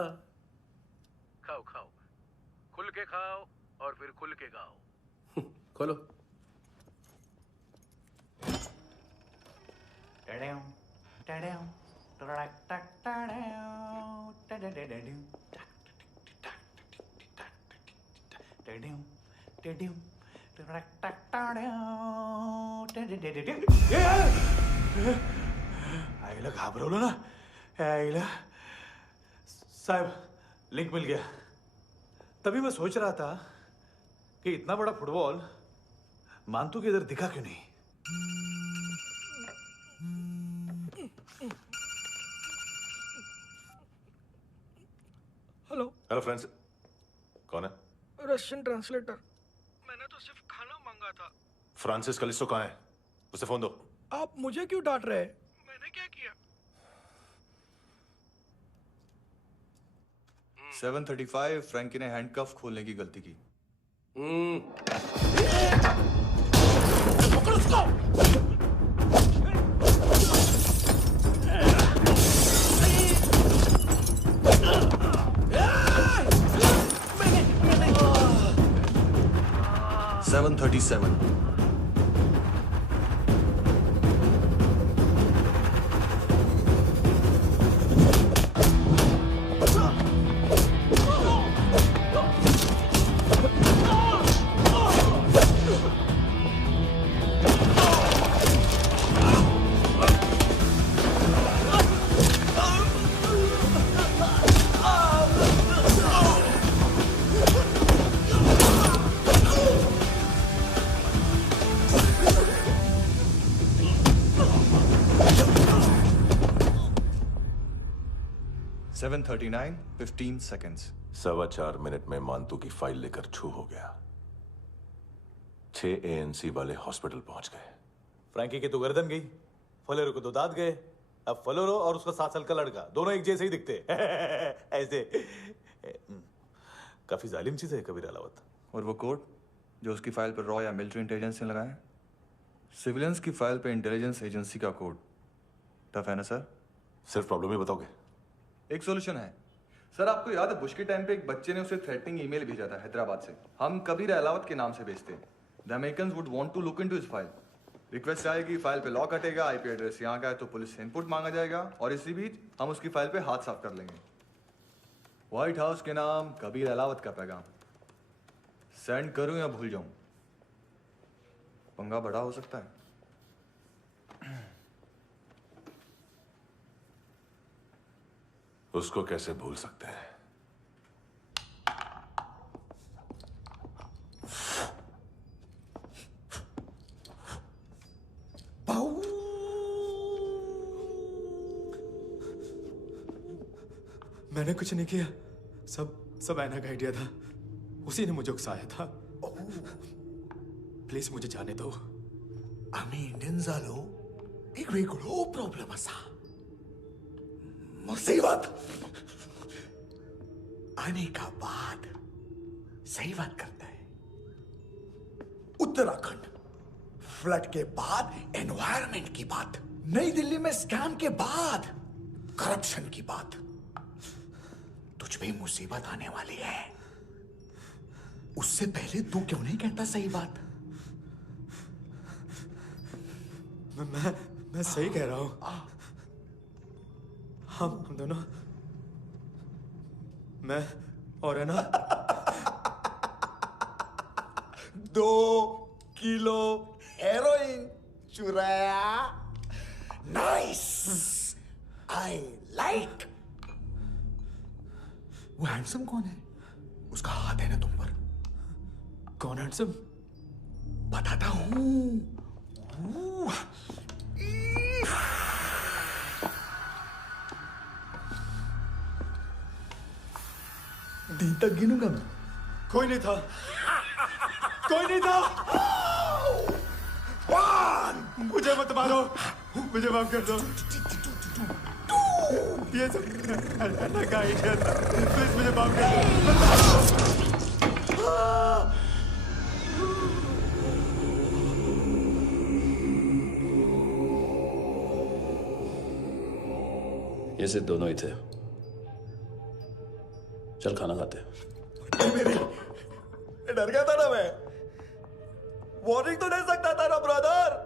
खाओ खाओ, खुल के खाओ और फिर खुल के गाओ। खोलो। आईला घाबरवलं ना। आईला साहब, लिंक मिल गया। तभी मैं सोच रहा था कि इतना बड़ा फुटबॉल मानतू के इधर दिखा क्यों नहीं। हेलो। हेलो फ्रेंड्स, कौन है? Russian translator. मैंने तो सिर्फ खाना मांगा था। फ्रांसिस कलिस्टो कहाँ है? उसे फोन दो। आप मुझे क्यों डांट रहे हैं? मैंने क्या किया? 735 फ्रैंकी ने हैंडकफ खोलने की गलती की। पकड़ उसको। 737 Oh! 7:39, 15 seconds. 4.25 मिनट में मानतू की फाइल लेकर छू हो गया। 6 ANC वाले हॉस्पिटल पहुंच गए। फ्रैंकी की तो गर्दन गई, फलेरो को तो दांत गए। अब फलेरो और उसका 7 साल का लड़का दोनों एक जैसे ही दिखते ऐसे। काफी जालिम चीज है कबीर अलावत। और वो कोड जो उसकी फाइल पर रॉ या मिलिट्री इंटेलिजेंस ने लगाया, सिविलियंस की फाइल पे इंटेलिजेंस एजेंसी का कोड। टफ है ना सर? सिर्फ प्रॉब्लम ही बताओगे? एक सॉल्यूशन है सर। आपको याद है बुश के टाइम पे एक बच्चे ने उसे थ्रेटनिंग ईमेल भेजा था हैदराबाद से। हम कबीर अलावत के नाम से भेजते हैं। The Americans would want to look into his file. Request आएगी, फाइल पे लॉक हटेगा, आईपी एड्रेस यहाँ का है तो पुलिस से इनपुट मांगा जाएगा और इसी बीच हम उसकी फाइल पे हाथ साफ कर लेंगे। व्हाइट हाउस के नाम कबीर अलावत का पैगाम। सेंड करूं या भूल जाऊं? पंगा बड़ा हो सकता है। उसको कैसे भूल सकते हैं? मैंने कुछ नहीं किया, सब ऐना का आइडिया था। उसी ने मुझे उकसाया था। प्लीज मुझे जाने दो। आम्ही इंडियन झालो एक वेगळो प्रॉब्लेम असा। मुसीबत आने का बाद सही बात करता है। उत्तराखंड फ्लड के बाद एनवायरनमेंट की बात, नई दिल्ली में स्कैम के बाद करप्शन की बात। तुझ पे मुसीबत आने वाली है, उससे पहले तू क्यों नहीं कहता सही बात? मैं सही कह रहा हूं। हम दोनों, मैं और है ना 2 किलो हेरोइन चुराया। Nice, I like. वो हैंडसम कौन है? उसका हाथ है ना तुम पर? कौन हैंडसम? बताता हूं। दिन तक गिनूंगा मैं। कोई नहीं था, कोई नहीं था। मुझे मत मारो, मुझे माफ कर दो। ये सब अन्ना का आइडिया था। प्लीज मुझे माफ कर दो। ये सिर्फ दोनों ही थे। चल खाना खाते। डर गया था ना मैं। वार्निंग तो दे सकता था ना ब्रदर।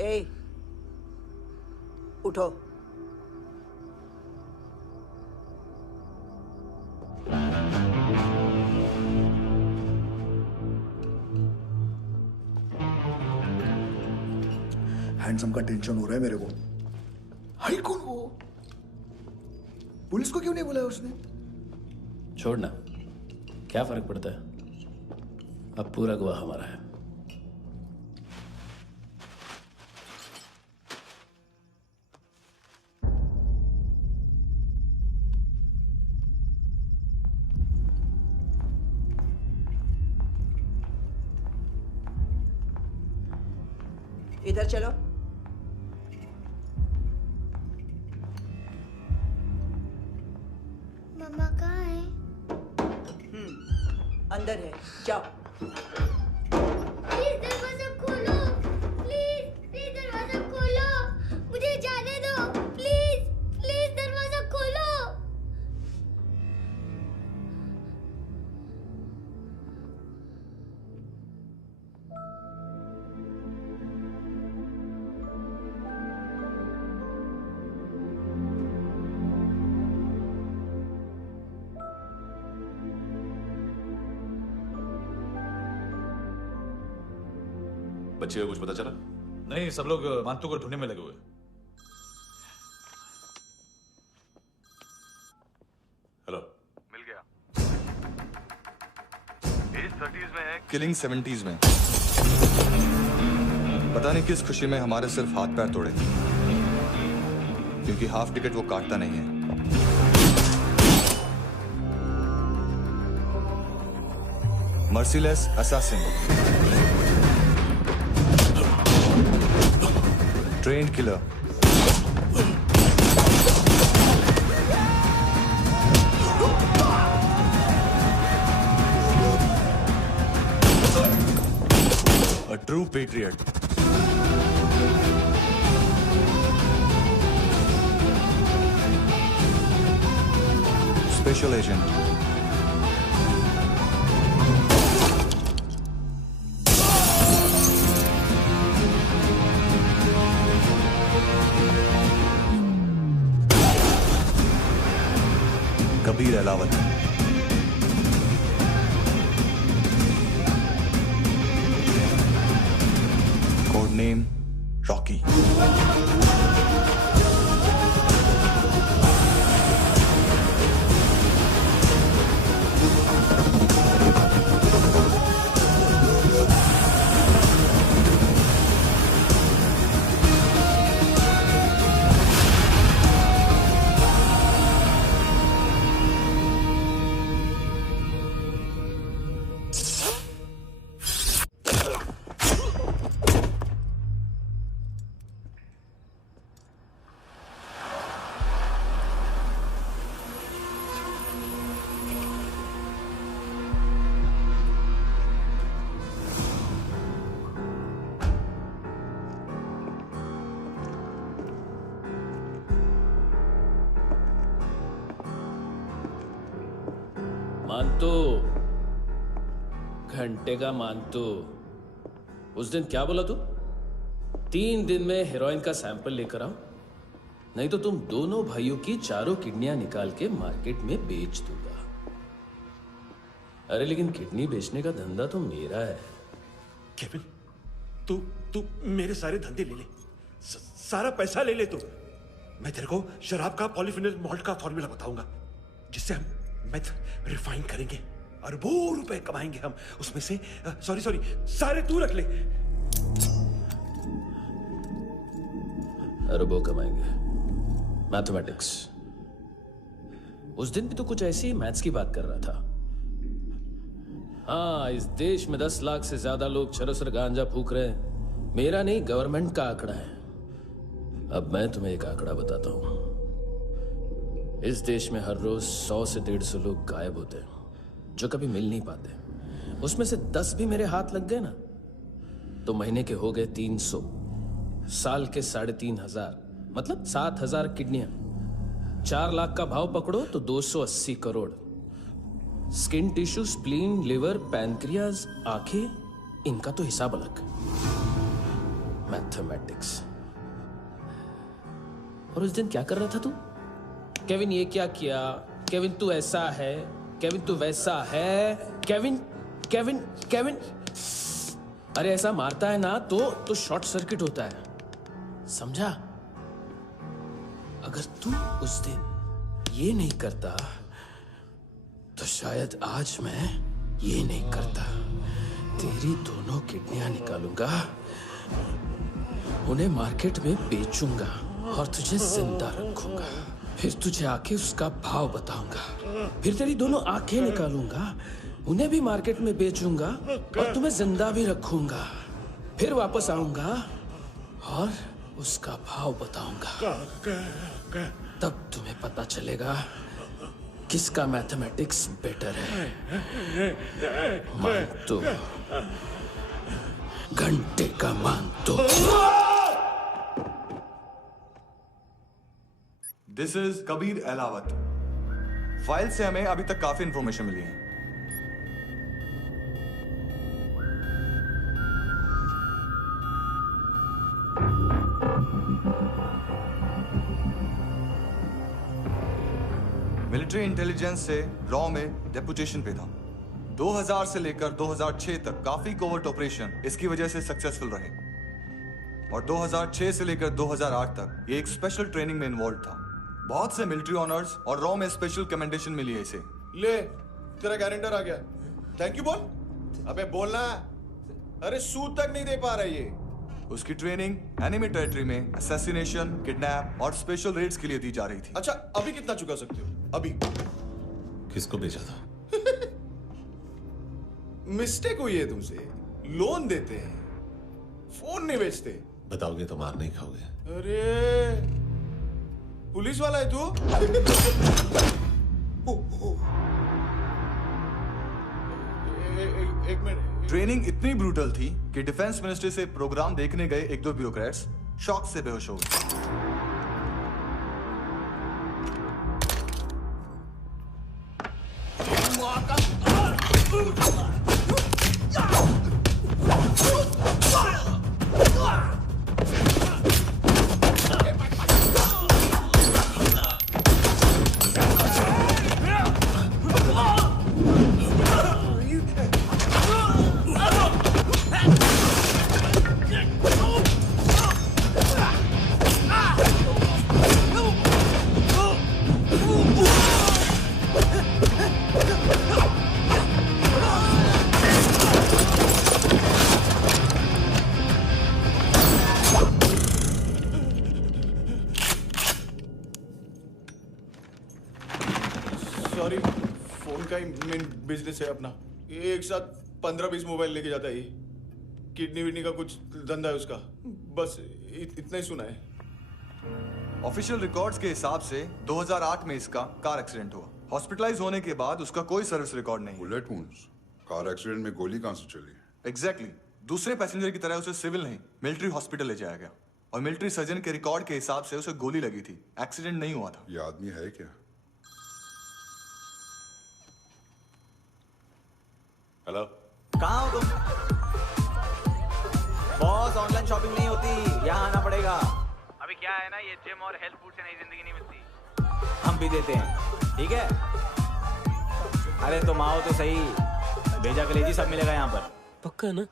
ए, उठो। हैंडसम का टेंशन हो रहा है मेरे को। हाई कौन वो? पुलिस को क्यों नहीं बुलाया उसने? छोड़ना, क्या फर्क पड़ता है? अब पूरा गवाह हमारा है। इधर चलो। मम्मा कहाँ है? अंदर है, जाओ। प्लीज दरवाजा खोलो। प्लीज दरवाजा खोलो। मुझे जाने दो। प्लीज दरवाजा खोलो। बच्चे को कुछ पता चला? नहीं, सब लोग मानतू को ढूंढने में लगे हुए। हेलो, मिल गया। एज 30s में है, किलिंग 70s में। पता नहीं किस खुशी में हमारे सिर्फ हाथ पैर तोड़े, क्योंकि हाफ टिकट वो काटता नहीं है। Merciless assassin, trained killer, a true patriot. Special agent. Kabir Alawat. Code name Rocky. मानतो, घंटे का मानतो, उस दिन क्या बोला तू? 3 दिन में हेरोइन का सैंपल लेकर आओ, नहीं तो तुम दोनों भाइयों की चारों किडनियां निकाल के मार्केट में बेच दूंगा। अरे लेकिन किडनी बेचने का धंधा तो मेरा है। केविन, तू मेरे सारे धंधे ले ले, सारा पैसा ले ले तू। मैं तेरे को शराब का पॉलीफिनल मॉल्ट का फॉर्मूला बताऊंगा, जिससे हम मेथ रिफाइन करेंगे, अरबों रुपए कमाएंगे हम उसमें से। सॉरी सारे तू रख ले। अरबों कमाएंगे, मैथमेटिक्स। उस दिन भी तो कुछ ऐसी मैथ्स की बात कर रहा था। हाँ, इस देश में 10 लाख से ज्यादा लोग चरस और गांजा फूक रहे हैं। मेरा नहीं, गवर्नमेंट का आंकड़ा है। अब मैं तुम्हें एक आंकड़ा बताता हूं। इस देश में हर रोज 100 से 150 लोग गायब होते हैं, जो कभी मिल नहीं पाते। उसमें से 10 भी मेरे हाथ लग गए ना, तो महीने के हो गए 300, साल के 3500, मतलब 7000 किडनियां। 4 लाख का भाव पकड़ो तो 280 crore. Skin tissue, spleen, liver, pancreas, आंखें, इनका तो हिसाब अलग। मैथमेटिक्स। और उस दिन क्या कर रहा था तू? केविन ये क्या किया, केविन तू ऐसा है, केविन तू वैसा है, केविन केविन केविन। अरे ऐसा मारता है ना तो शॉर्ट सर्किट होता है, समझा? अगर तू उस दिन ये नहीं करता तो शायद आज मैं ये नहीं करता। तेरी दोनों किडनियां निकालूंगा, उन्हें मार्केट में बेचूंगा और तुझे जिंदा रखूंगा। फिर तुझे आके उसका भाव बताऊंगा। फिर तेरी दोनों आंखें निकालूंगा, उन्हें भी मार्केट में बेचूंगा और तुम्हें जिंदा भी रखूंगा। फिर वापस आऊंगा और उसका भाव बताऊंगा। तब तुम्हें पता चलेगा किसका मैथमेटिक्स बेटर है। मानतो, घंटे का मानतो। This is Kabir Ahlawat. File से हमें अभी तक काफी इंफॉर्मेशन मिली है। मिलिट्री इंटेलिजेंस से रॉ में डेपुटेशन पे था। 2000 से लेकर 2006 तक काफी कोवर्ट ऑपरेशन इसकी वजह से सक्सेसफुल रहे, और 2006 से लेकर 2008 तक ये एक स्पेशल ट्रेनिंग में इन्वॉल्व था। बहुत से मिलिट्री ऑनर्स और रॉ में स्पेशल कमेंडेशन मिली है इसे। ले, तेरा गारंटर आ गया। थैंक यू बोल। अबे बोलना। अरे सूद तक नहीं दे पा रहा ये। उसकी ट्रेनिंग एनिमी टेरिटरी में असैसिनेशन, किडनैप और स्पेशल रेड्स के लिए दी जा रही थी। अच्छा, अभी कितना चुका सकते हो? अभी किसको भेजा था? मिस्टेक हुई है तुमसे। लोन देते हैं, फोन नहीं बेचते। बताओगे तो मार नहीं खाओगे। अरे पुलिस वाला है तू? एक मिनट। ट्रेनिंग इतनी ब्रूटल थी कि डिफेंस मिनिस्ट्री से प्रोग्राम देखने गए एक दो ब्यूरोक्रेट्स शॉक से बेहोश हो गए। सॉरी, फोन का ही मेन बिजनेस है अपना। एक साथ 15-20 मोबाइल लेके जाता है ये। किडनी विडनी का कुछ धंधा है उसका। बस इतना ही सुना है। ऑफिशियल रिकॉर्ड्स के हिसाब से 2008 में इसका कार एक्सीडेंट हुआ। हॉस्पिटलाइज होने के बाद उसका कोई सर्विस रिकॉर्ड नहीं। Bullet wounds. कार एक्सीडेंट में गोली कहां से चली? एग्जैक्टली। दूसरे पैसेंजर की तरह उसे सिविल नहीं, मिलिट्री हॉस्पिटल ले जाया गया और मिलिट्री सर्जन के रिकॉर्ड के हिसाब से उसे गोली लगी थी। एक्सीडेंट नहीं हुआ था। ये आदमी है क्या? हेलो, कहाँ हो तुम? बॉस, ऑनलाइन शॉपिंग नहीं होती, यहाँ आना पड़ेगा। अभी क्या है ना, ये जिम और हेल्थ फूड से नई जिंदगी नहीं मिलती। हम भी देते हैं, ठीक है? अरे तुम आओ तो सही, भेजा कलेजी सब मिलेगा यहाँ पर। पक्का ना?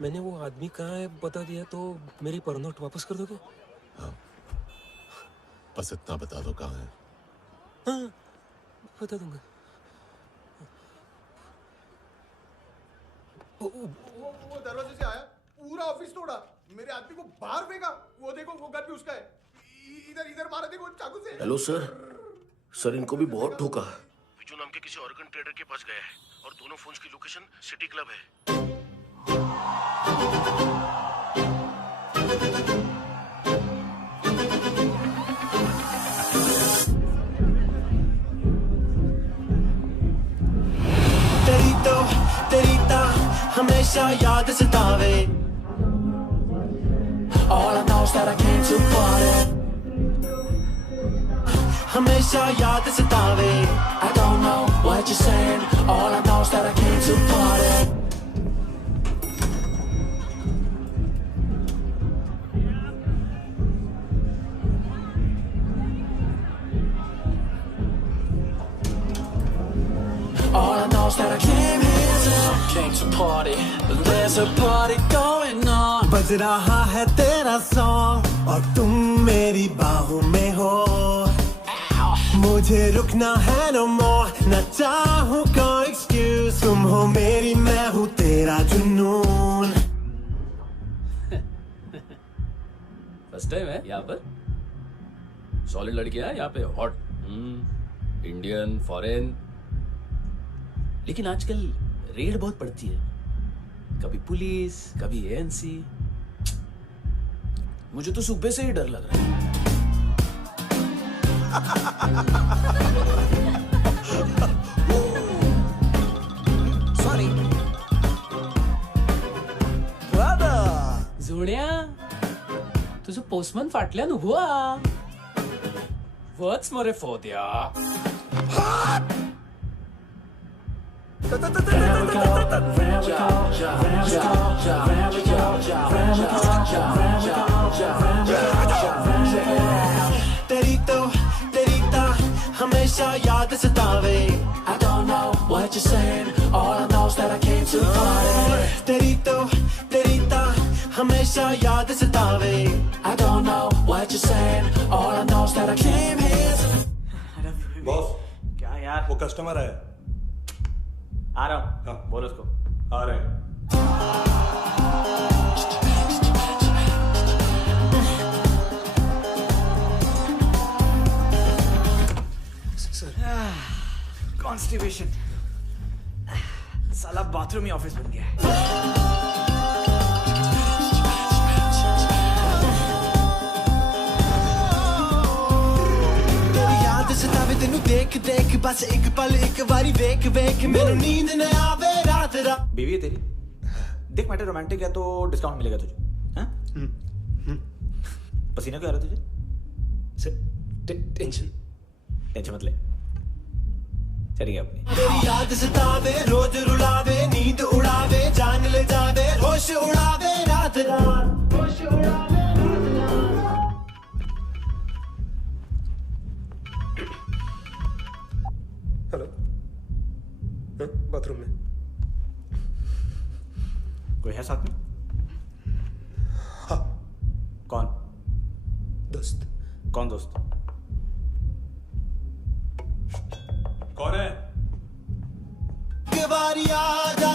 मैंने वो आदमी कहाँ है बता दिया तो मेरी परनोट वापस कर दोगे? हाँ, बस इतना बता दो कहाँ है। हाँ, बता दूंगा। वो दरवाजे से आया, पूरा ऑफिस तोड़ा, मेरे आदमी को बाहर फेंका। वो देखो, वो गन भी उसका है। इधर मारा, देखो चाकू से। हेलो सर, सर इनको भी बहुत ठोका। विजू नाम के किसी ऑर्गन ट्रेडर के पास गया है और दोनों फोन्स की लोकेशन सिटी क्लब है। तेरी ता हमेशा याद सतावे। All I know is that I came to party। हमेशा याद सतावे। I don't know what you're saying। All I know is that I came to party। All I know is that I came to party, there's a party going on। बज रहा है तेरा song और तुम मेरी बाहों में हो। मुझे रुकना है no more, न चाहूँ कोई excuse। तुम हो मेरी, मैं हूँ तेरा जुनून। फर्स्ट टाइम है यहाँ पर। सॉलिड लड़कियां हैं यहाँ पे, हॉट इंडियन, फॉरेन। लेकिन आजकल रेड बहुत पड़ती है, कभी पुलिस, कभी एएनसी। मुझे तो सुबह से ही डर लग रहा है। सॉरी जोड्या, तुझं पोस्टमन फाटल्यान हुआ। वच मरे फोद्या। तेरी ता हमेशा याद सतावे। I don't know what you're saying, all I know is that I came to party। तेरी ता हमेशा याद सतावे। I don't know what you're saying, all I know is that I came here। Boss, क्या यार? वो कस्टमर है। आ रहा हूँ। हाँ, बोलो उसको। आ रहे हैं। कॉन्स्टिपेशन, साला बाथरूम ही ऑफिस बन गया है। सतावे तेनू देख देख बस एक पल एक बारी वेख वेख मैनू नींद न आवे रात रात। बीवी है तेरी, देख मैटर रोमांटिक है तो डिस्काउंट मिलेगा तुझे। हाँ? पसीना क्यों आ रहा है तुझे? टेंशन मत ले, चलिए अपनी। तेरी याद सतावे रोज रुलावे नींद उड़ावे जान ले जावे होश उड़ावे रात रात होश उड़ावे। हेलो, बाथरूम में कोई है साथ में? हाँ। कौन? दोस्त। कौन दोस्त? कौन है? एक बारी आजा,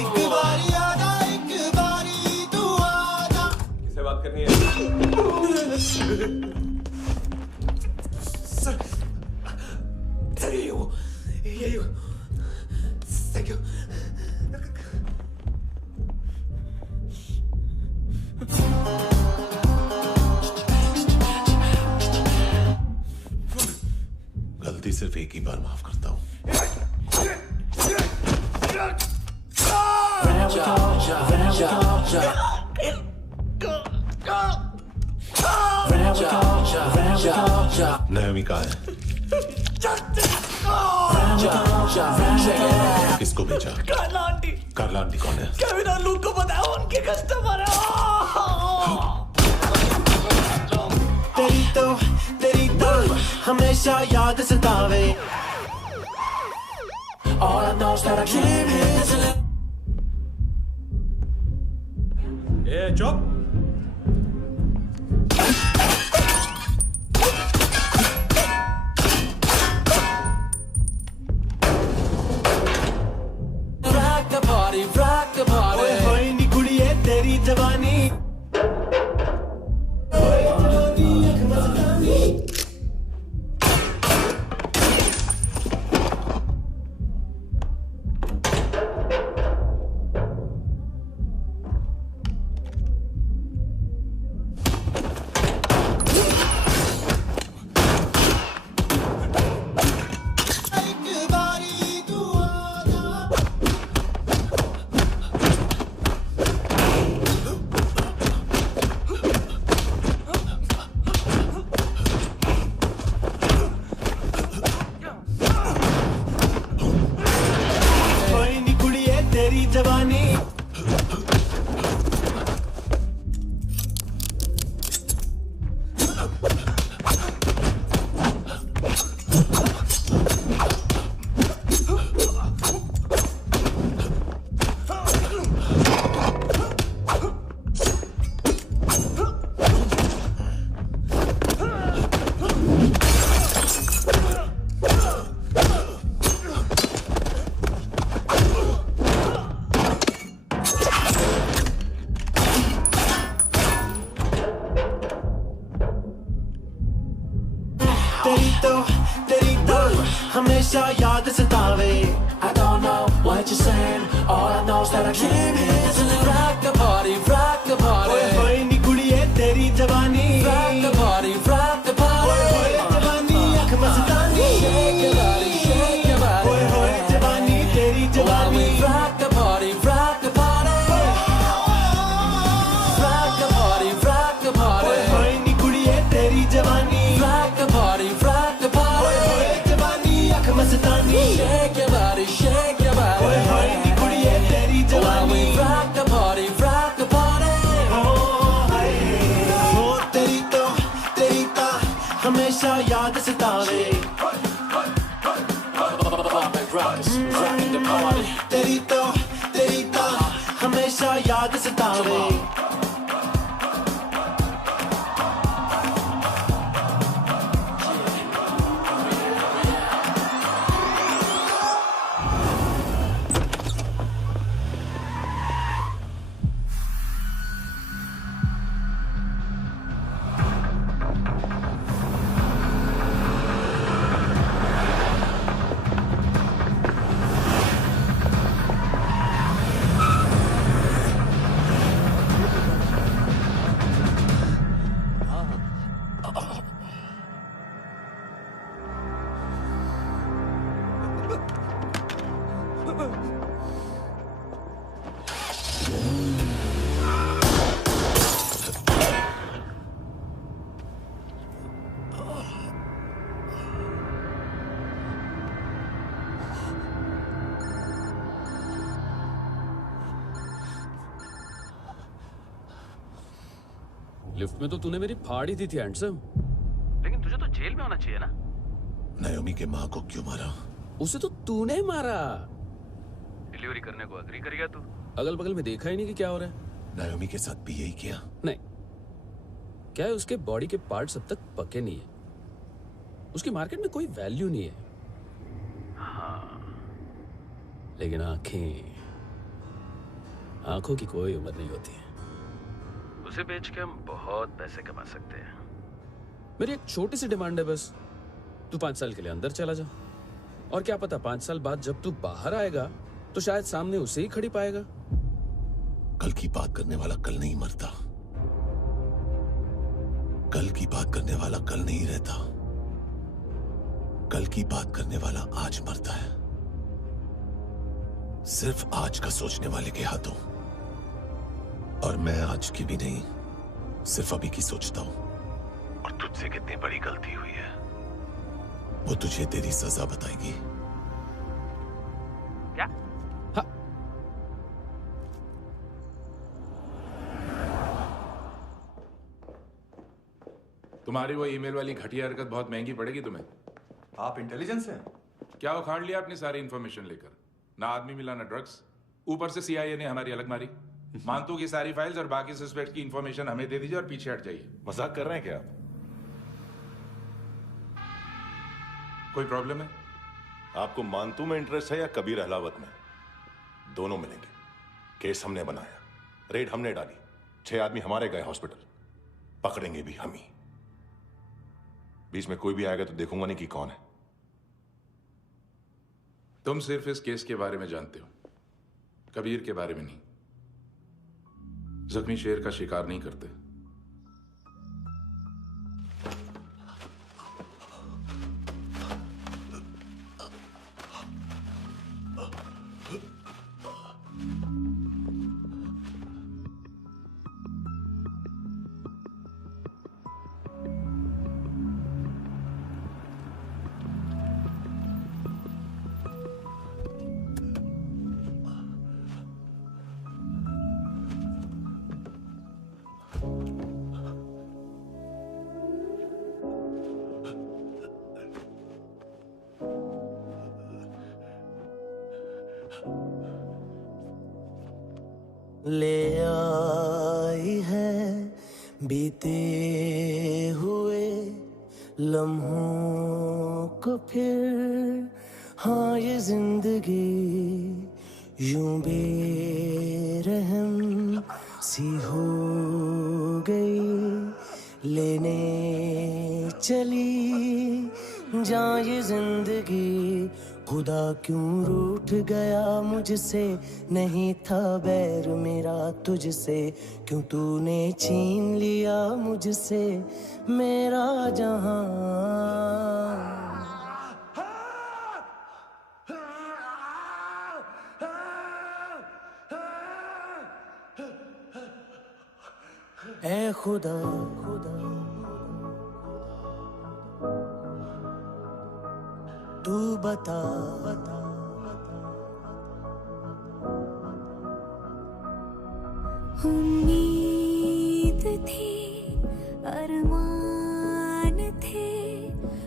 एक बारी आजा, एक बारी तू आजा। किससे बात करनी है? सर, यही हो। Thank you. गलती सिर्फ एक ही बार माफ करता हूं। नायमी कहाँ है? किसको भेजा? कार्ला आंटी। कार्ला आंटी कौन है? केविन और लूक को बताया उनके कस्टमर है। तेरी तो हमेशा याद सतावे। All I know is that I came here to live. चुप। rock the party. ओए होए नी कुड़िए तेरी जवानी। जवानी तेरी तो हमेशा याद सतावे। I don't know what you're saying, all I know is that I came here to rock the party, rock the party. ओए होए नी कुड़िए तेरी जवानी, rock the party, rock the party. ओए होए जवानी अख मस्तानी, shake your body, shake your body. ओए होए जवानी तेरी जवानी, rock the party, rock the party. Rock the party, rock the party. ओए होए नी कुड़िए तेरी जवानी, rock the party, rock the party. Mastani shake your body, shake your body. ओए होए नी कुड़िए तेरी जवानी, rock the party, rock the party. ओ तेरी तो हमेशा याद सतावे। तेरी तो हमेशा याद सतावे। लिफ्ट में तो तूने मेरी फाड़ ही दी थी हैंडसम। लेकिन तुझे तो जेल में होना चाहिए ना। नायोमी के माँ को क्यों मारा? उसे तो तूने मारा। डिलीवरी करने को अग्री कर गया तू। अगल बगल में देखा ही नहीं कि क्या हो रहा है। नायोमी के साथ भी यही किया? नहीं, क्या है उसके बॉडी के पार्ट्स अब तक पके नहीं है, उसकी मार्केट में कोई वैल्यू नहीं है। हाँ, लेकिन आंखों की कोई उम्र नहीं होती है। उसे बेच के हम बहुत पैसे कमा सकते हैं। मेरी एक छोटी सी डिमांड है बस, तू 5 साल के लिए अंदर चला जा, और क्या पता 5 साल बाद जब तू बाहर आएगा तो शायद सामने उसे ही खड़ी पाएगा। कल की बात करने वाला कल नहीं मरता, कल की बात करने वाला कल नहीं रहता, कल की बात करने वाला आज मरता है। सिर्फ आज का सोचने वाले के हाथों। और मैं आज की भी नहीं, सिर्फ अभी की सोचता हूं। और तुझसे कितनी बड़ी गलती हुई है वो तुझे तेरी सजा बताएगी। क्या? हाँ। तुम्हारी वो ईमेल वाली घटिया हरकत बहुत महंगी पड़ेगी तुम्हें। आप इंटेलिजेंस हैं? क्या उखाड़ लिया अपनी सारी इंफॉर्मेशन लेकर? ना आदमी मिला ना ड्रग्स, ऊपर से CIA ने हमारी अलग मारी। मानतू की सारी फाइल्स और बाकी सस्पेक्ट की इंफॉर्मेशन हमें दे दीजिए और पीछे हट जाइए। मजाक कर रहे हैं क्या आप? कोई प्रॉब्लम है? आपको मानतू में इंटरेस्ट है या कबीर अहलावत में? दोनों मिलेंगे। केस हमने बनाया, रेड हमने डाली, 6 आदमी हमारे गए हॉस्पिटल, पकड़ेंगे भी हम ही। बीच में कोई भी आएगा तो देखूंगा नहीं कि कौन है। तुम सिर्फ इस केस के बारे में जानते हो, कबीर के बारे में नहीं। जख्मी शेर का शिकार नहीं करते। ले आई है बीते हुए लम्हों को फिर, हाँ ये जिंदगी यूं बेरहम सी हो गई, लेने चली जा ये जिंदगी। खुदा क्यों रूठ गया मुझसे, नहीं था बैर मेरा तुझसे, क्यों तूने छीन लिया मुझसे मेरा जहां। ऐ खुदा तू बता उम्मीद थी, अरमान थे,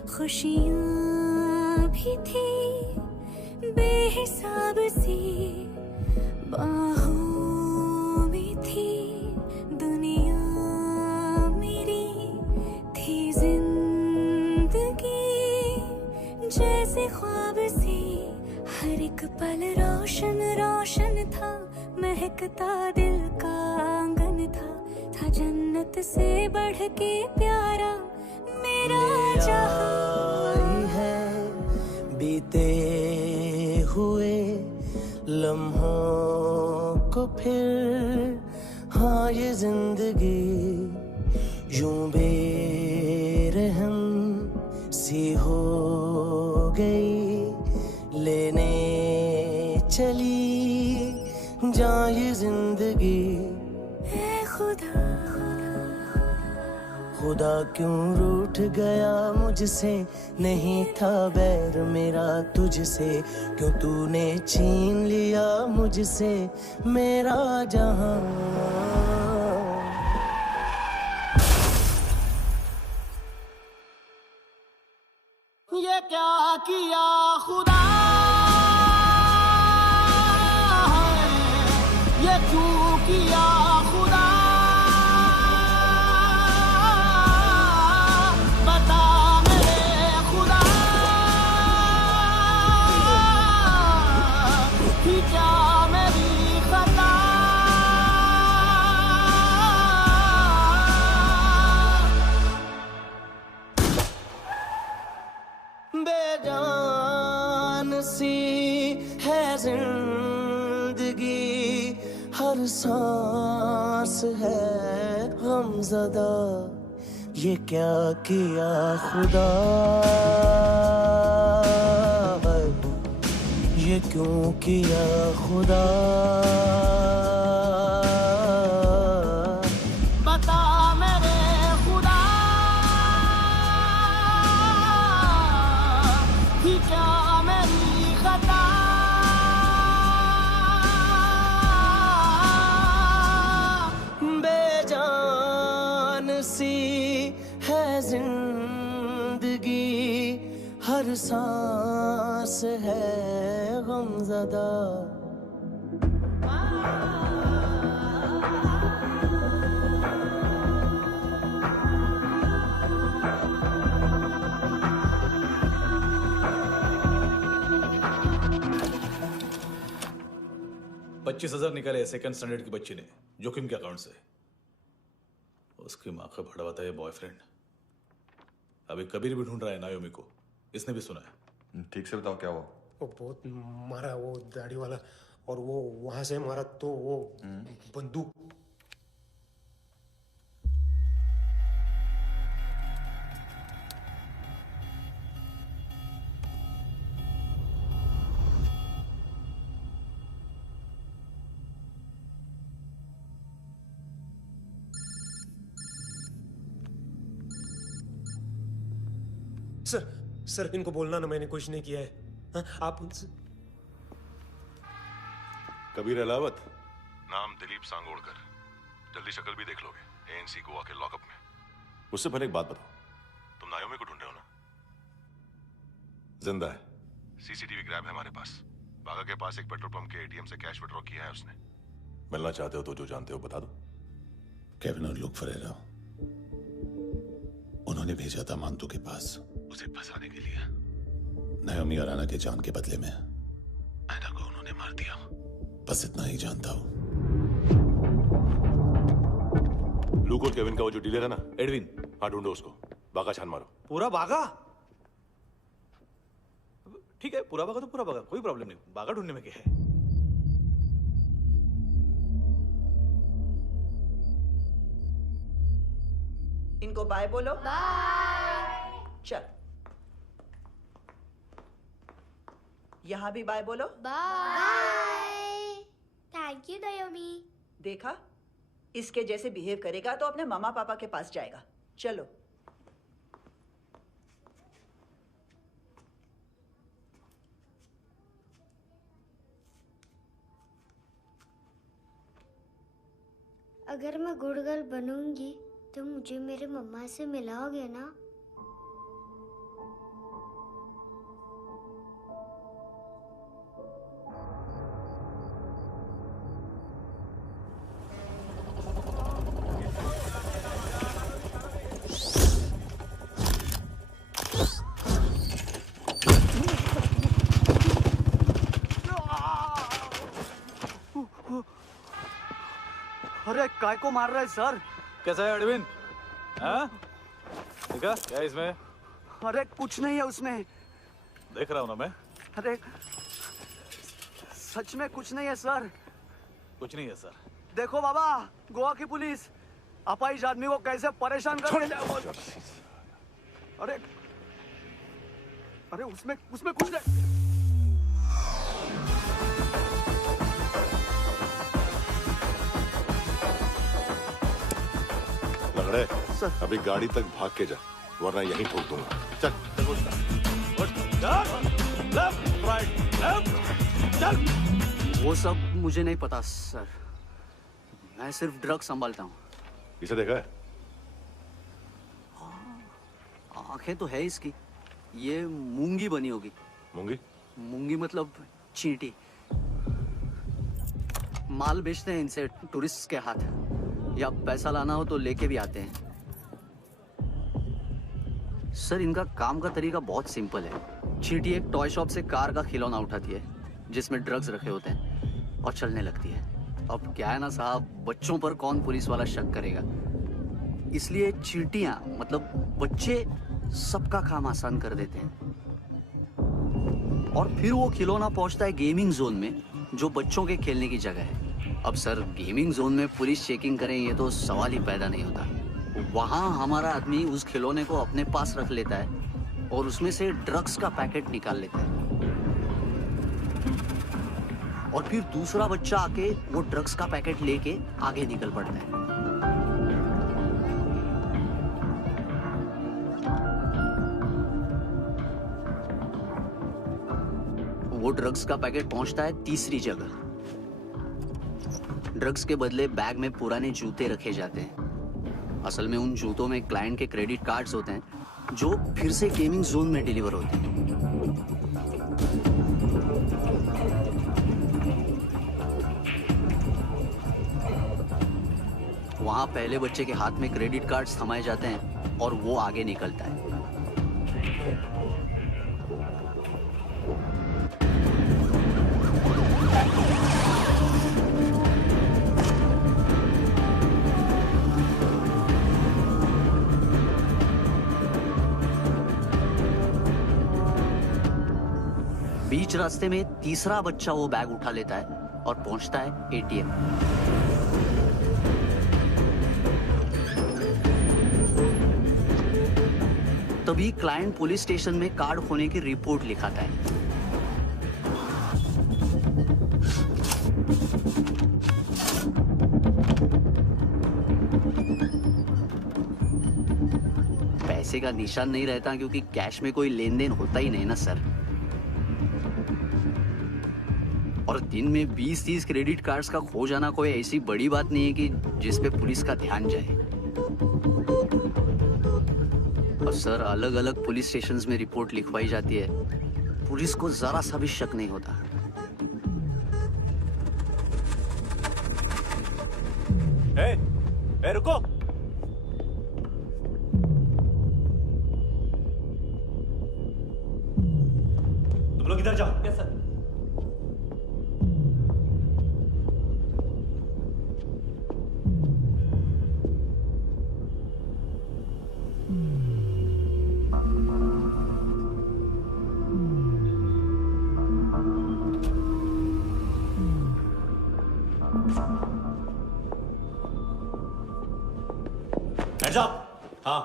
खुशियाँ भी थी बेहिसाब सी, बाहों में थी दुनिया मेरी, थी जिंदगी जैसे ख्वाब से, हर एक पल रोशन रोशन था, महकता दिल का आंगन था जन्नत से बढ़ के प्यारा मेरा जहां। है बीते हुए लम्हों को फिर, हाँ ये जिंदगी यूं बेरहम सी हो गई, लेने चली जा ये जिंदगी। ऐ खुदा खुदा क्यों रूठ गया मुझसे, नहीं था बैर मेरा तुझसे, क्यों तूने छीन लिया मुझसे मेरा जहां। क्या किया खुदा, ये क्यों किया खुदा, बता मेरे खुदा कि क्या मेरी खता, बेजान सी है जिंदगी, हर सांस है गमज़दा, ये क्या किया खुदा, ये क्यों किया खुदा, बता मेरे खुदा कि क्या मेरी खता, बेजान सी है जिंदगी, हर सांस है गमज़दा। $25,000 निकाले सेकंड स्टैंडर्ड की बच्ची ने जोखिम के अकाउंट से। उसकी माँ का भड़वाता है बॉयफ्रेंड। अभी कबीर भी ढूंढ रहा है नायोमी को, इसने भी सुना है। ठीक से बताओ क्या हुआ। वो बहुत मारा, वो दाढ़ी वाला, और वो वहां से मारा तो वो बंदूक। सर इनको बोलना ना मैंने कुछ नहीं किया है। हाँ, आप उनसे। कबीर अलावत, नाम दिलीप सांगोड़कर। जल्दी शक्ल भी देख लोगे एएनसी गोवा के लॉकअप में। उससे पहले एक बात बताओ, तुम नायोमी को ढूंढ रहे हो ना? जिंदा है, सीसीटीवी ग्रैब है हमारे पास। बागा के पास एक पेट्रोल पंप के एटीएम से कैश विड्रॉ किया है उसने। मिलना चाहते हो तो जो जानते हो बता दो। केविन और लुक फरेरा, उन्होंने भेजा था मांतू के पास उसे फंसाने के लिए। नायोमी और आना के जान के बदले में आना को उन्होंने मार दिया। बस इतना ही जानता हूं। लुक और केविन का वो जो डीलर है ना, एडविन, हाँ ढूंढो उसको। बागा छान मारो। पूरा बागा? ठीक है, पूरा बागा तो पूरा बागा, कोई प्रॉब्लम नहीं। बागा ढूंढने में क्या है? इनको बाय बोलो। बाय। चल, यहां भी बाय बोलो। बाय। Thank you नायोमी। देखा, इसके जैसे बिहेव करेगा तो अपने मामा पापा के पास जाएगा। चलो। अगर मैं गुड गर्ल बनूंगी तो मुझे मेरे मम्मा से मिलाओगे ना? अरे काय को मार रहा है सर? कैसा है एडविन? हाँ? देखा क्या इसमें? अरे कुछ नहीं है उसमें। देख रहा हूँ ना मैं। अरे सच में कुछ नहीं है सर। कुछ नहीं है सर। देखो बाबा, गोवा की पुलिस अपाहिज आदमी को कैसे परेशान कर। अरे अरे उसमें कुछ नहीं। लंगड़े, अभी गाड़ी तक भाग के जा, वरना यहीं ठोक दूंगा। चल। वो सब मुझे नहीं पता सर, मैं सिर्फ ड्रग संभालता हूँ। इसे देखा है? आंखें तो है इसकी। ये मूंगी बनी होगी। मूंगी? मूंगी मतलब चींटी। माल बेचते हैं इनसे टूरिस्ट के हाथ, या पैसा लाना हो तो लेके भी आते हैं। सर इनका काम का तरीका बहुत सिंपल है। चींटी एक टॉय शॉप से कार का खिलौना उठाती है जिसमें ड्रग्स रखे होते हैं और चलने लगती है। अब क्या है ना साहब, बच्चों पर कौन पुलिस वाला शक करेगा, इसलिए चींटियां मतलब बच्चे सबका काम आसान कर देते हैं। और फिर वो खिलौना पहुंचता है गेमिंग जोन में, जो बच्चों के खेलने की जगह है। अब सर गेमिंग जोन में पुलिस चेकिंग करें ये तो सवाल ही पैदा नहीं होता। वहां हमारा आदमी उस खिलौने को अपने पास रख लेता है और उसमें से ड्रग्स का पैकेट निकाल लेता है, और फिर दूसरा बच्चा आके वो ड्रग्स का पैकेट लेके आगे निकल पड़ता है। वो ड्रग्स का पैकेट पहुंचता है तीसरी जगह। ड्रग्स के बदले बैग में पुराने जूते रखे जाते हैं। असल में उन जूतों में क्लाइंट के क्रेडिट कार्ड्स होते हैं जो फिर से गेमिंग जोन में डिलीवर होते हैं। वहां पहले बच्चे के हाथ में क्रेडिट कार्ड्स थमाए जाते हैं और वो आगे निकलता है। बीच रास्ते में तीसरा बच्चा वो बैग उठा लेता है और पहुंचता है एटीएम। तभी क्लाइंट पुलिस स्टेशन में कार्ड खोने की रिपोर्ट लिखाता है। पैसे का निशान नहीं रहता क्योंकि कैश में कोई लेन देन होता ही नहीं ना सर। और दिन में 20-30 क्रेडिट कार्ड्स का खो जाना कोई ऐसी बड़ी बात नहीं है कि जिस पे पुलिस का ध्यान जाए। और सर अलग अलग पुलिस स्टेशंस में रिपोर्ट लिखवाई जाती है, पुलिस को जरा सा भी शक नहीं होता। ए, रुको। तुम लोग इधर जाओ। Yes sir. Hands up! हाँ।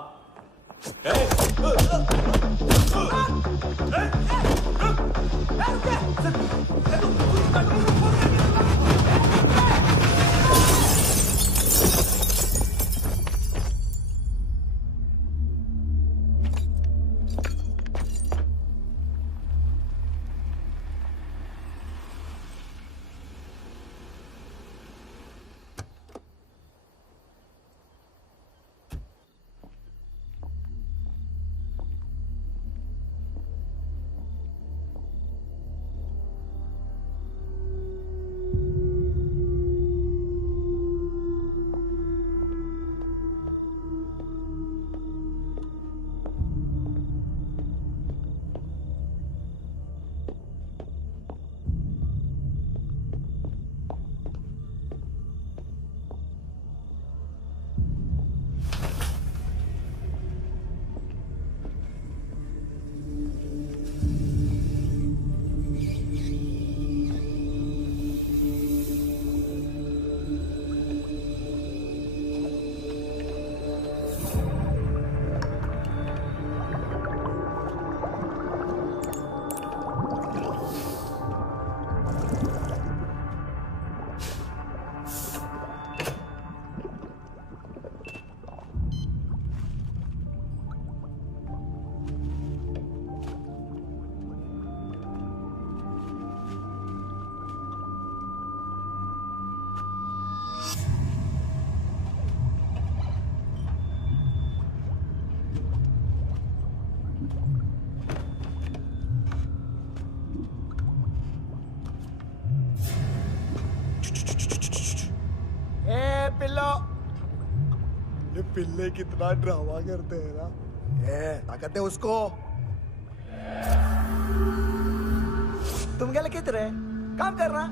पिल्लो। ये पिल्ले कितना ड्रामा करते हैं ना। ताकत दे उसको। तुम क्या लिखित रहे? काम कर रहा।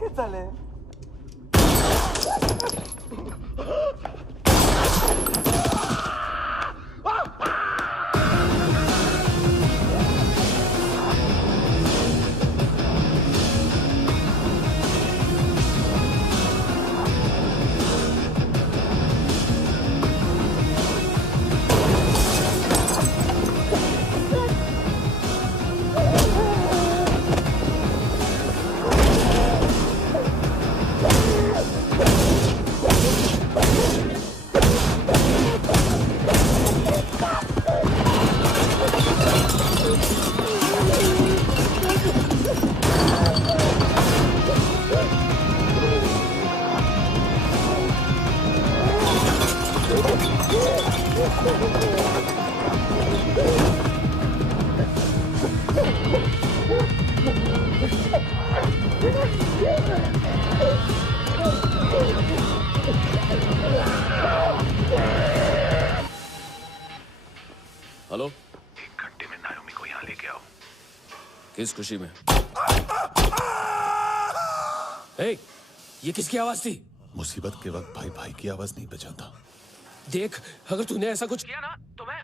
¿Qué tal, हेलो, 1 घंटे में नायोमी को यहाँ लेके आओ। किस खुशी में? ए, ये किसकी आवाज थी? मुसीबत के वक्त भाई भाई की आवाज नहीं बचाता। देख, अगर तूने ऐसा कुछ किया ना तो मैं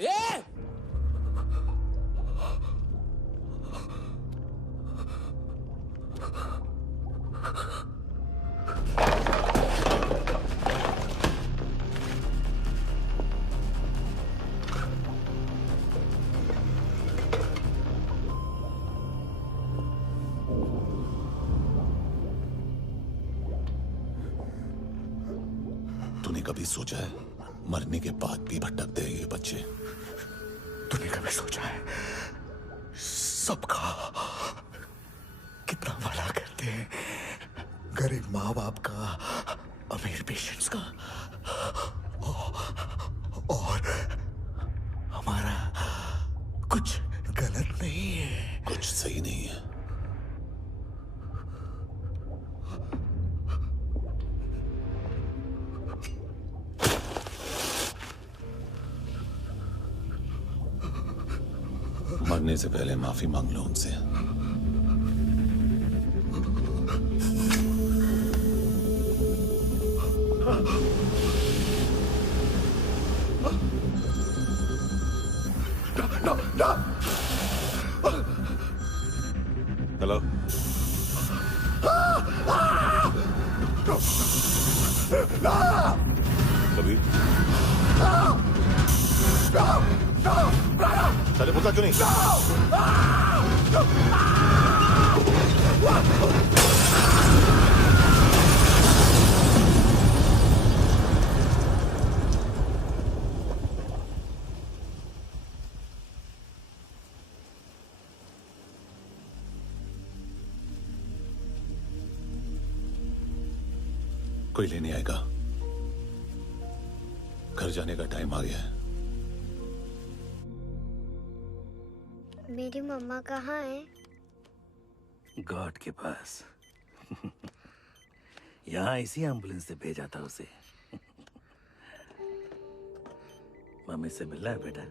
ए! तूने कभी सोचा है मरने के बाद भी भटकते हैं ये बच्चे? तूने कभी सोचा है सबका कितना भला करते हैं? गरीब माँ बाप का, अमीर पेशेंट्स का, और हमारा कुछ गलत नहीं है, कुछ सही नहीं है। मरने से पहले माफी मांग लो उनसे। हेलो, कबीर, चले पूछा क्यों नहीं? कोई लेने आएगा? घर जाने का टाइम आ गया है। मेरी मम्मा कहाँ है? गॉड के पास। यहाँ इसी एम्बुलेंस से भेजा था उसे। मम्मी से मिलना है बेटा।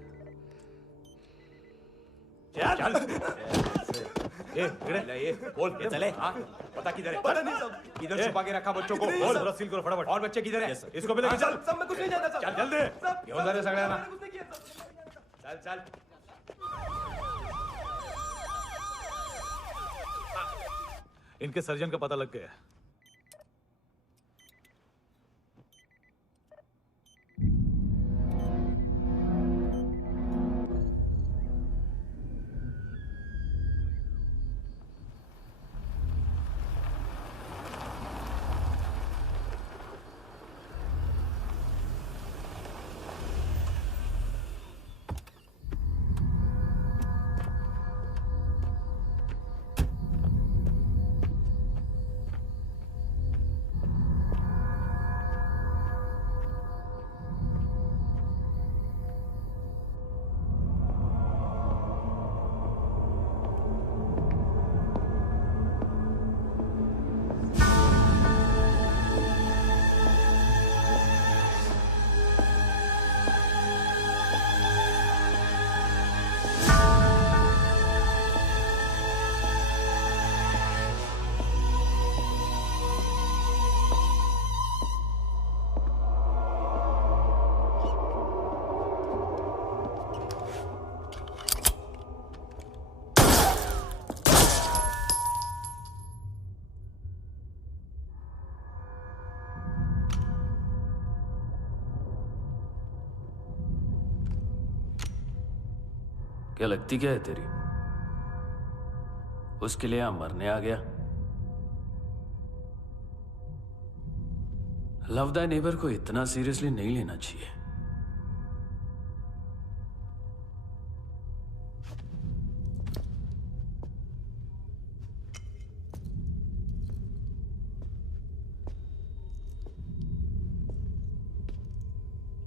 चल ये बोल ये चले। हाँ पता किधर है? पता नहीं सब। किधर छुपा के रखा बच्चों को? बोल थोड़ा सील करो फटाफट। और बच्चे किधर है? इसको भी लेके चल। सब मैं कुछ नहीं जानता चल जल्दी घेऊन जा रे सगळ्यांना। चल चल इनके सर्जन का पता लग गया। क्या लगती क्या है तेरी? उसके लिए यहां मरने आ गया? लव द नेबर को इतना सीरियसली नहीं लेना चाहिए।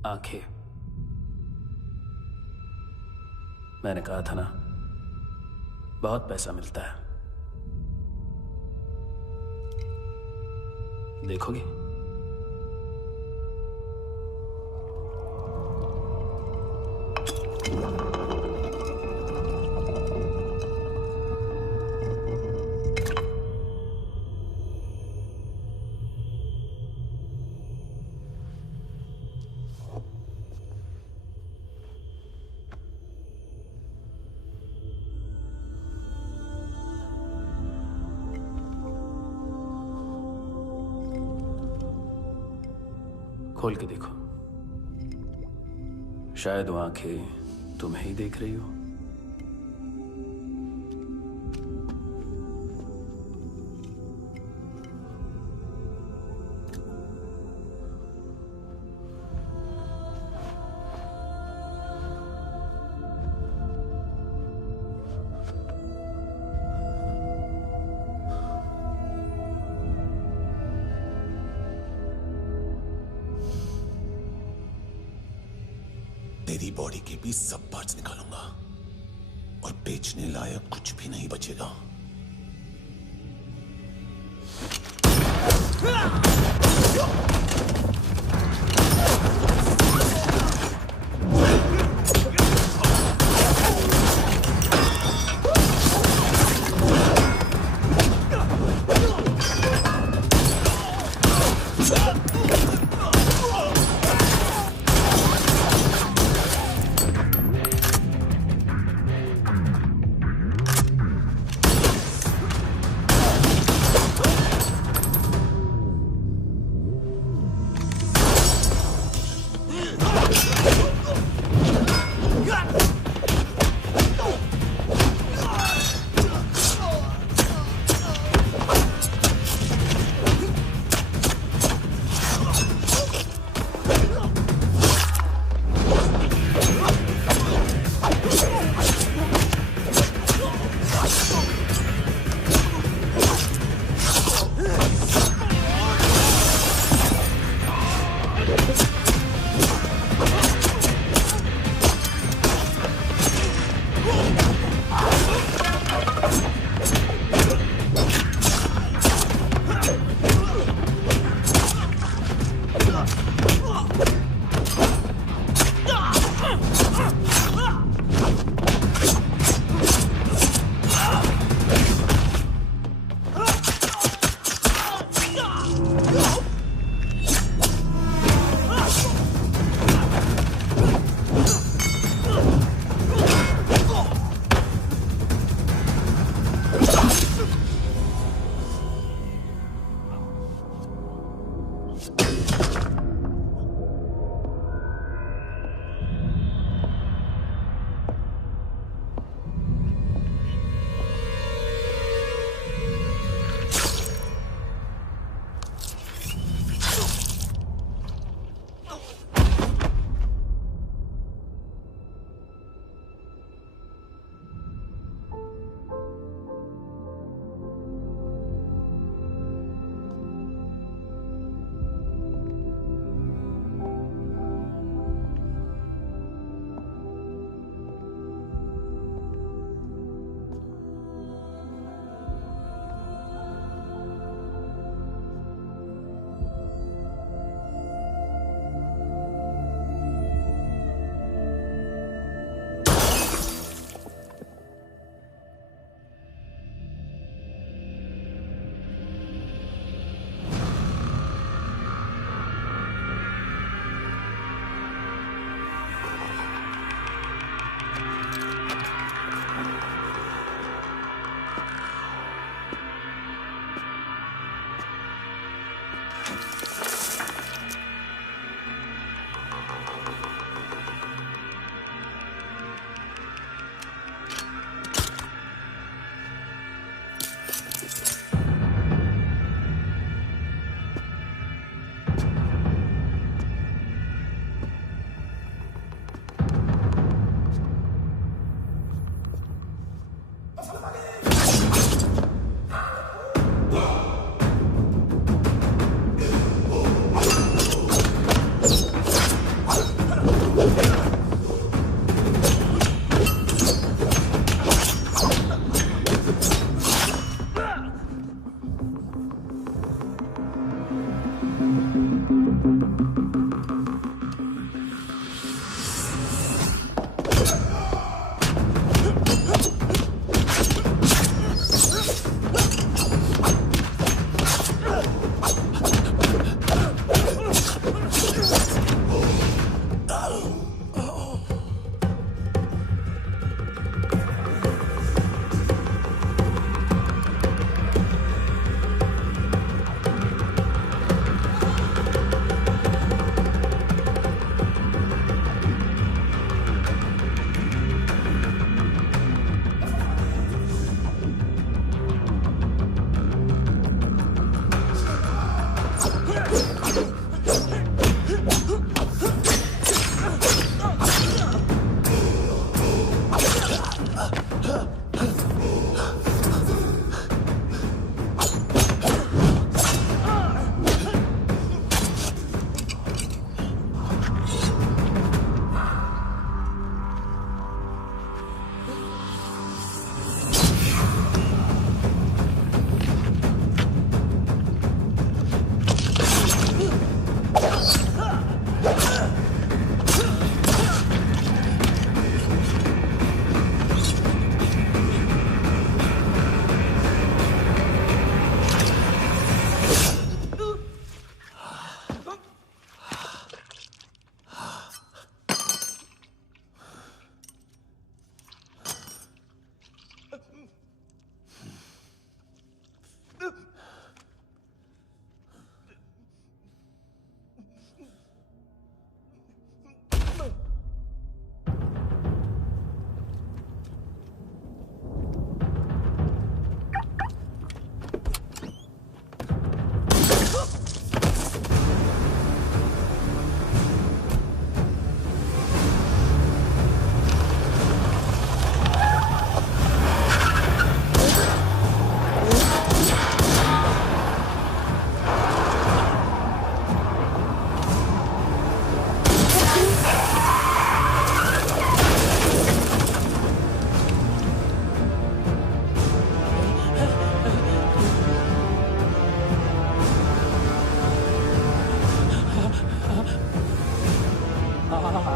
आंखें, मैंने कहा था ना, बहुत पैसा मिलता है। देखोगे? खोल के देखो, शायद वो आंखें तुम्हें ही देख रही हो। तेरी बॉडी के भी सब पार्ट्स निकालूंगा और बेचने लायक कुछ भी नहीं बचेगा।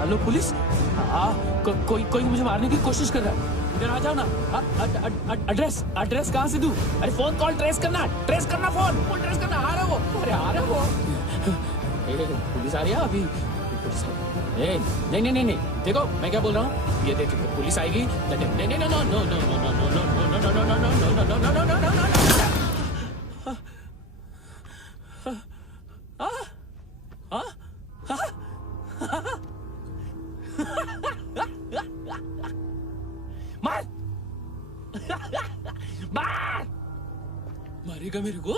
Hello police. कोई कोई मुझे मारने की कोशिश कर रहा है। इधर आ जाओ ना। एड्रेस एड्रेस कहाँ से दूं? अरे फोन कॉल ट्रेस करना फोन ट्रेस करना। आ रहा वो, अरे आ रहा वो। पुलिस आ रही है अभी। नहीं नहीं नहीं नहीं, देखो मैं क्या बोल रहा हूँ, ये देख पुलिस आएगी। नहीं नहीं नहीं, no no no no no no no no no no no no no no no no no. मार मार, मारेगा मेरे को?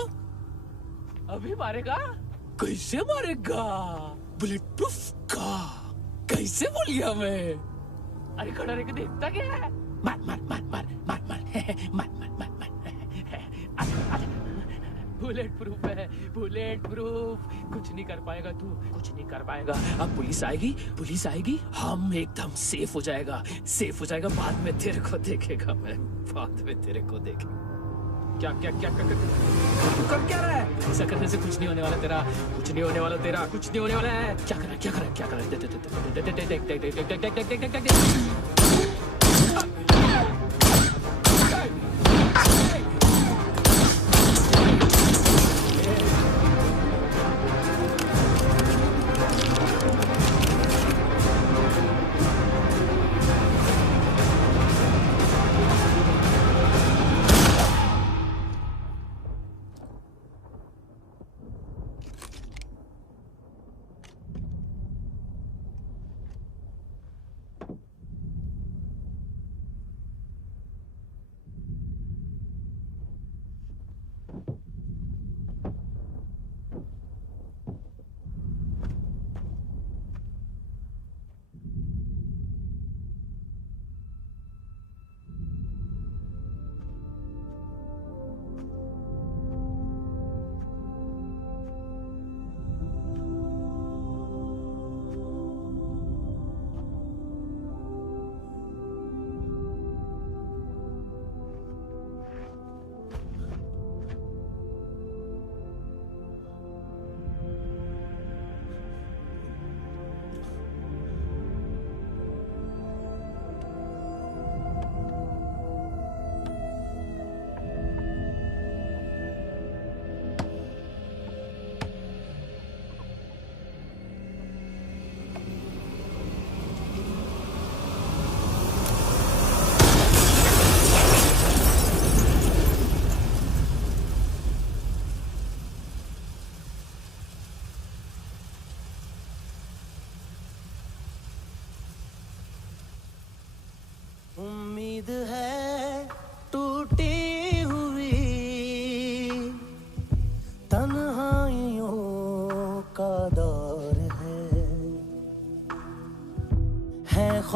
अभी मारेगा? कैसे मारेगा? बुलेट प्रूफ का कैसे बोल गया मैं? अरे खड़ा रह के देखता क्या है? मार मार मार मार मार मार मार मार मार मार। बुलेट प्रूफ है, बुलेट प्रूफ। कुछ नहीं कर पाएगा तू, कुछ नहीं कर पाएगा। अब पुलिस आएगी, हम एकदम सेफ हो जाएगा। बाद में तेरे को देखेगा मैं, बाद में तेरे को देखेगा। क्या क्या क्या क्या तू कर क्या रहा है? ऐसा करने से कुछ नहीं होने वाला तेरा, कुछ नहीं होने वाला तेरा, कुछ नहीं होने वाला है। क्या कर रहा है? देख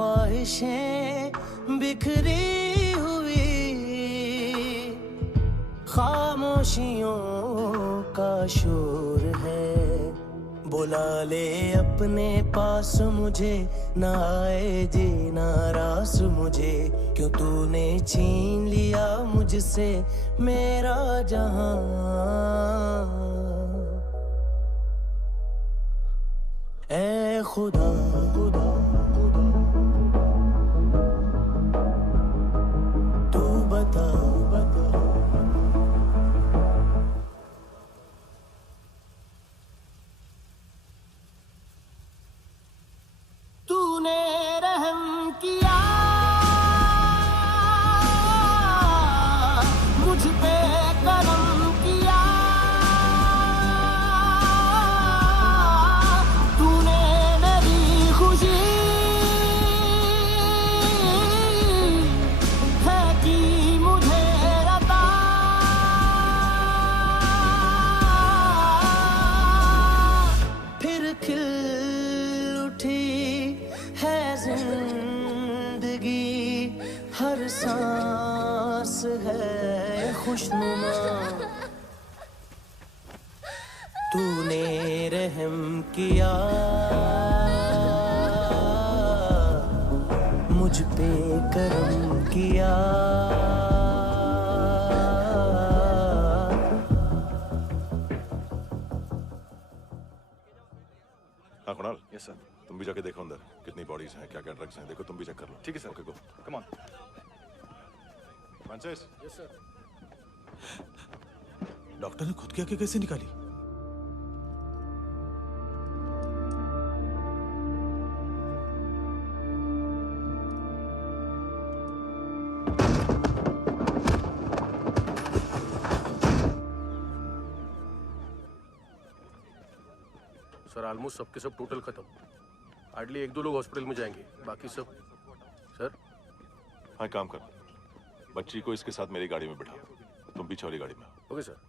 ख्वाहिशें बिखरी हुई, खामोशियों का शोर है। बुला ले अपने पास मुझे, ना आए जी नाराज मुझे, क्यों तूने छीन लिया मुझसे मेरा जहां। ऐ खुदा तू बता तूने रहम किया मुझ पे, करम किया तूने मेरी खुशी है कि मुझे अता। फिर खिल उठी है जिंदगी, हर सांस है खुशनुमा। तूने रहम किया मुझ पे, करम किया। हाँ कुणाल। Yes sir. तुम भी जाके देखो अंदर कितनी बॉडीज हैं, क्या क्या ड्रग्स हैं, देखो तुम भी चेक कर लो। ठीक है sir. Okay go. Come on Francis. Yes sir. Doctor ने खुद की आंखें कैसे निकाली? सर ऑलमोस्ट सबके सब टोटल खत्म। हार्डली 1-2 लोग हॉस्पिटल में जाएंगे, बाकी सब। सर हाँ काम कर, बच्ची को इसके साथ मेरी गाड़ी में बिठा, तुम पीछे वाली गाड़ी में। Okay sir.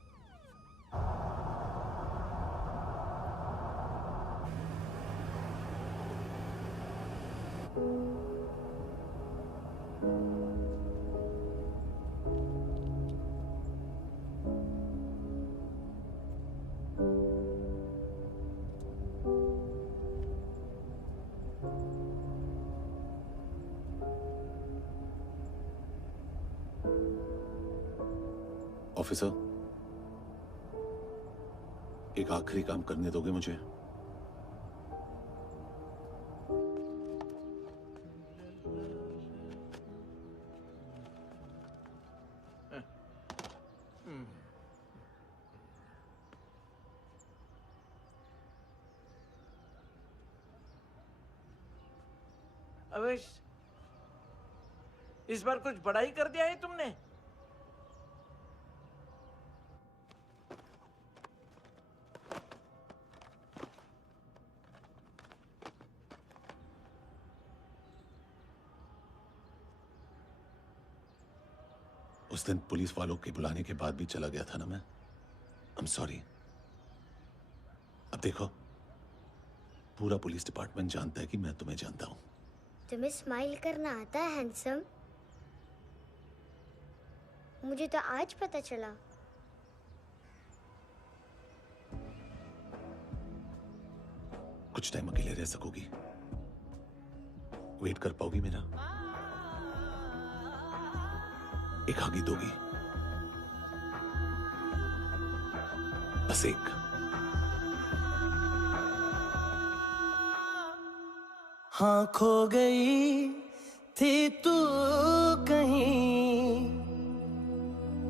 ऑफिसर, एक आखिरी काम करने दोगे मुझे? अवेश, इस बार कुछ बड़ा ही कर दिया है तुमने। उस दिन पुलिस वालों के बुलाने के बाद भी चला गया था ना मैं। I am sorry. अब देखो, पूरा पुलिस डिपार्टमेंट जानता है कि मैं तुम्हें जानता हूं। तुम्हें स्माइल करना आता है हैंडसम? मुझे तो आज पता चला। कुछ टाइम अकेले रह सकोगी? वेट कर पाओगी मेरा? एक आगी दोगी? बस एक। हाँ खो गई थी तू कहीं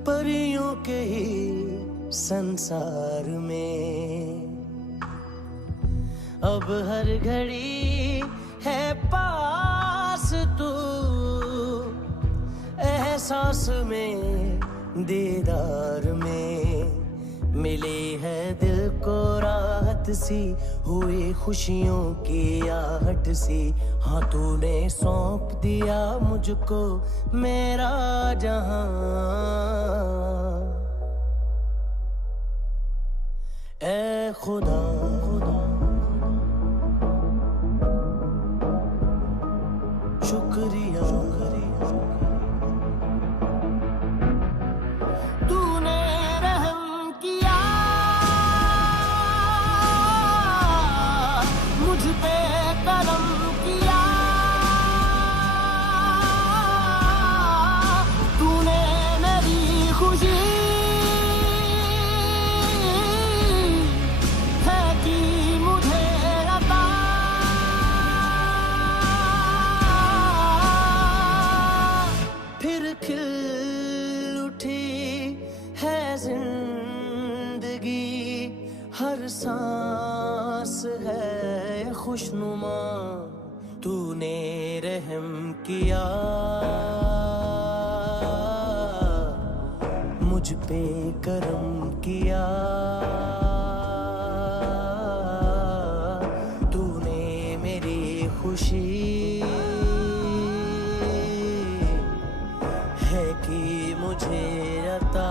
परियों के ही संसार में, अब हर घड़ी है पास तू, एहसास में दीदार में, मिली है दिल को राहत सी, हुई खुशियों की आहट सी। हाँ तूने सौंप दिया मुझको मेरा जहां, ऐ खुदा शुक्रिया तूने रहम किया मुझ पे करम किया तूने मेरी खुशी है कि मुझे अता फिर खिल उठी है जिंदगी हर सांस है खुशनुमा तूने रहम किया मुझ पे करम किया तूने मेरी खुशी है कि मुझे अता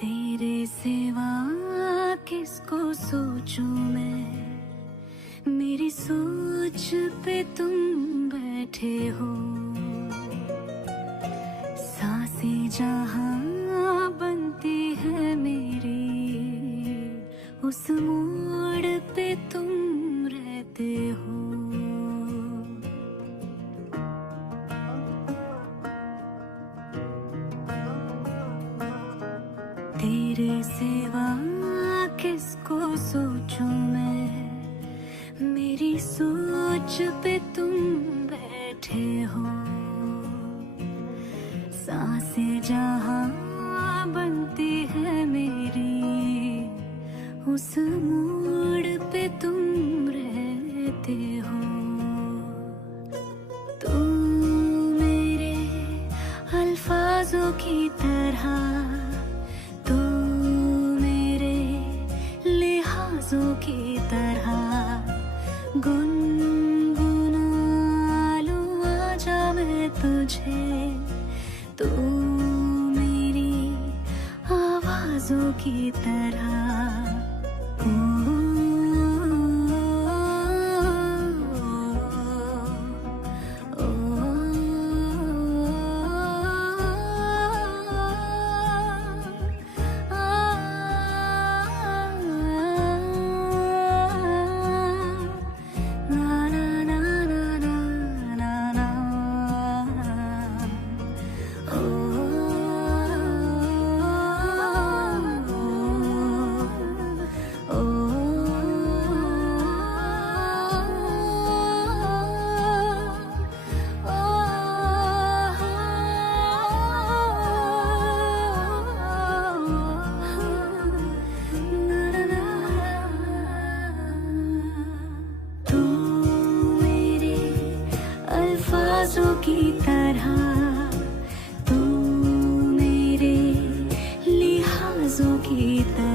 तेरे सिवा किसको सोचूं मैं मेरी सोच पे तुम बैठे हो सांसें जहां बनती है मेरी उस मोड़ पे तुम रहते हो तेरे सिवा किसको सोचूं मैं मेरी सोच पे तुम बैठे हो सांसें जहां बनती है मेरी उस मोड़ पे तुम रहते हो तू मेरे अल्फाजों की तरह तू मेरे लिहाजों की तरह गुनगुना लूं आजा मैं तुझे तू मेरी आवाजों की तरह अल्फाजों की तरह तू मेरे लिहाजों की तरह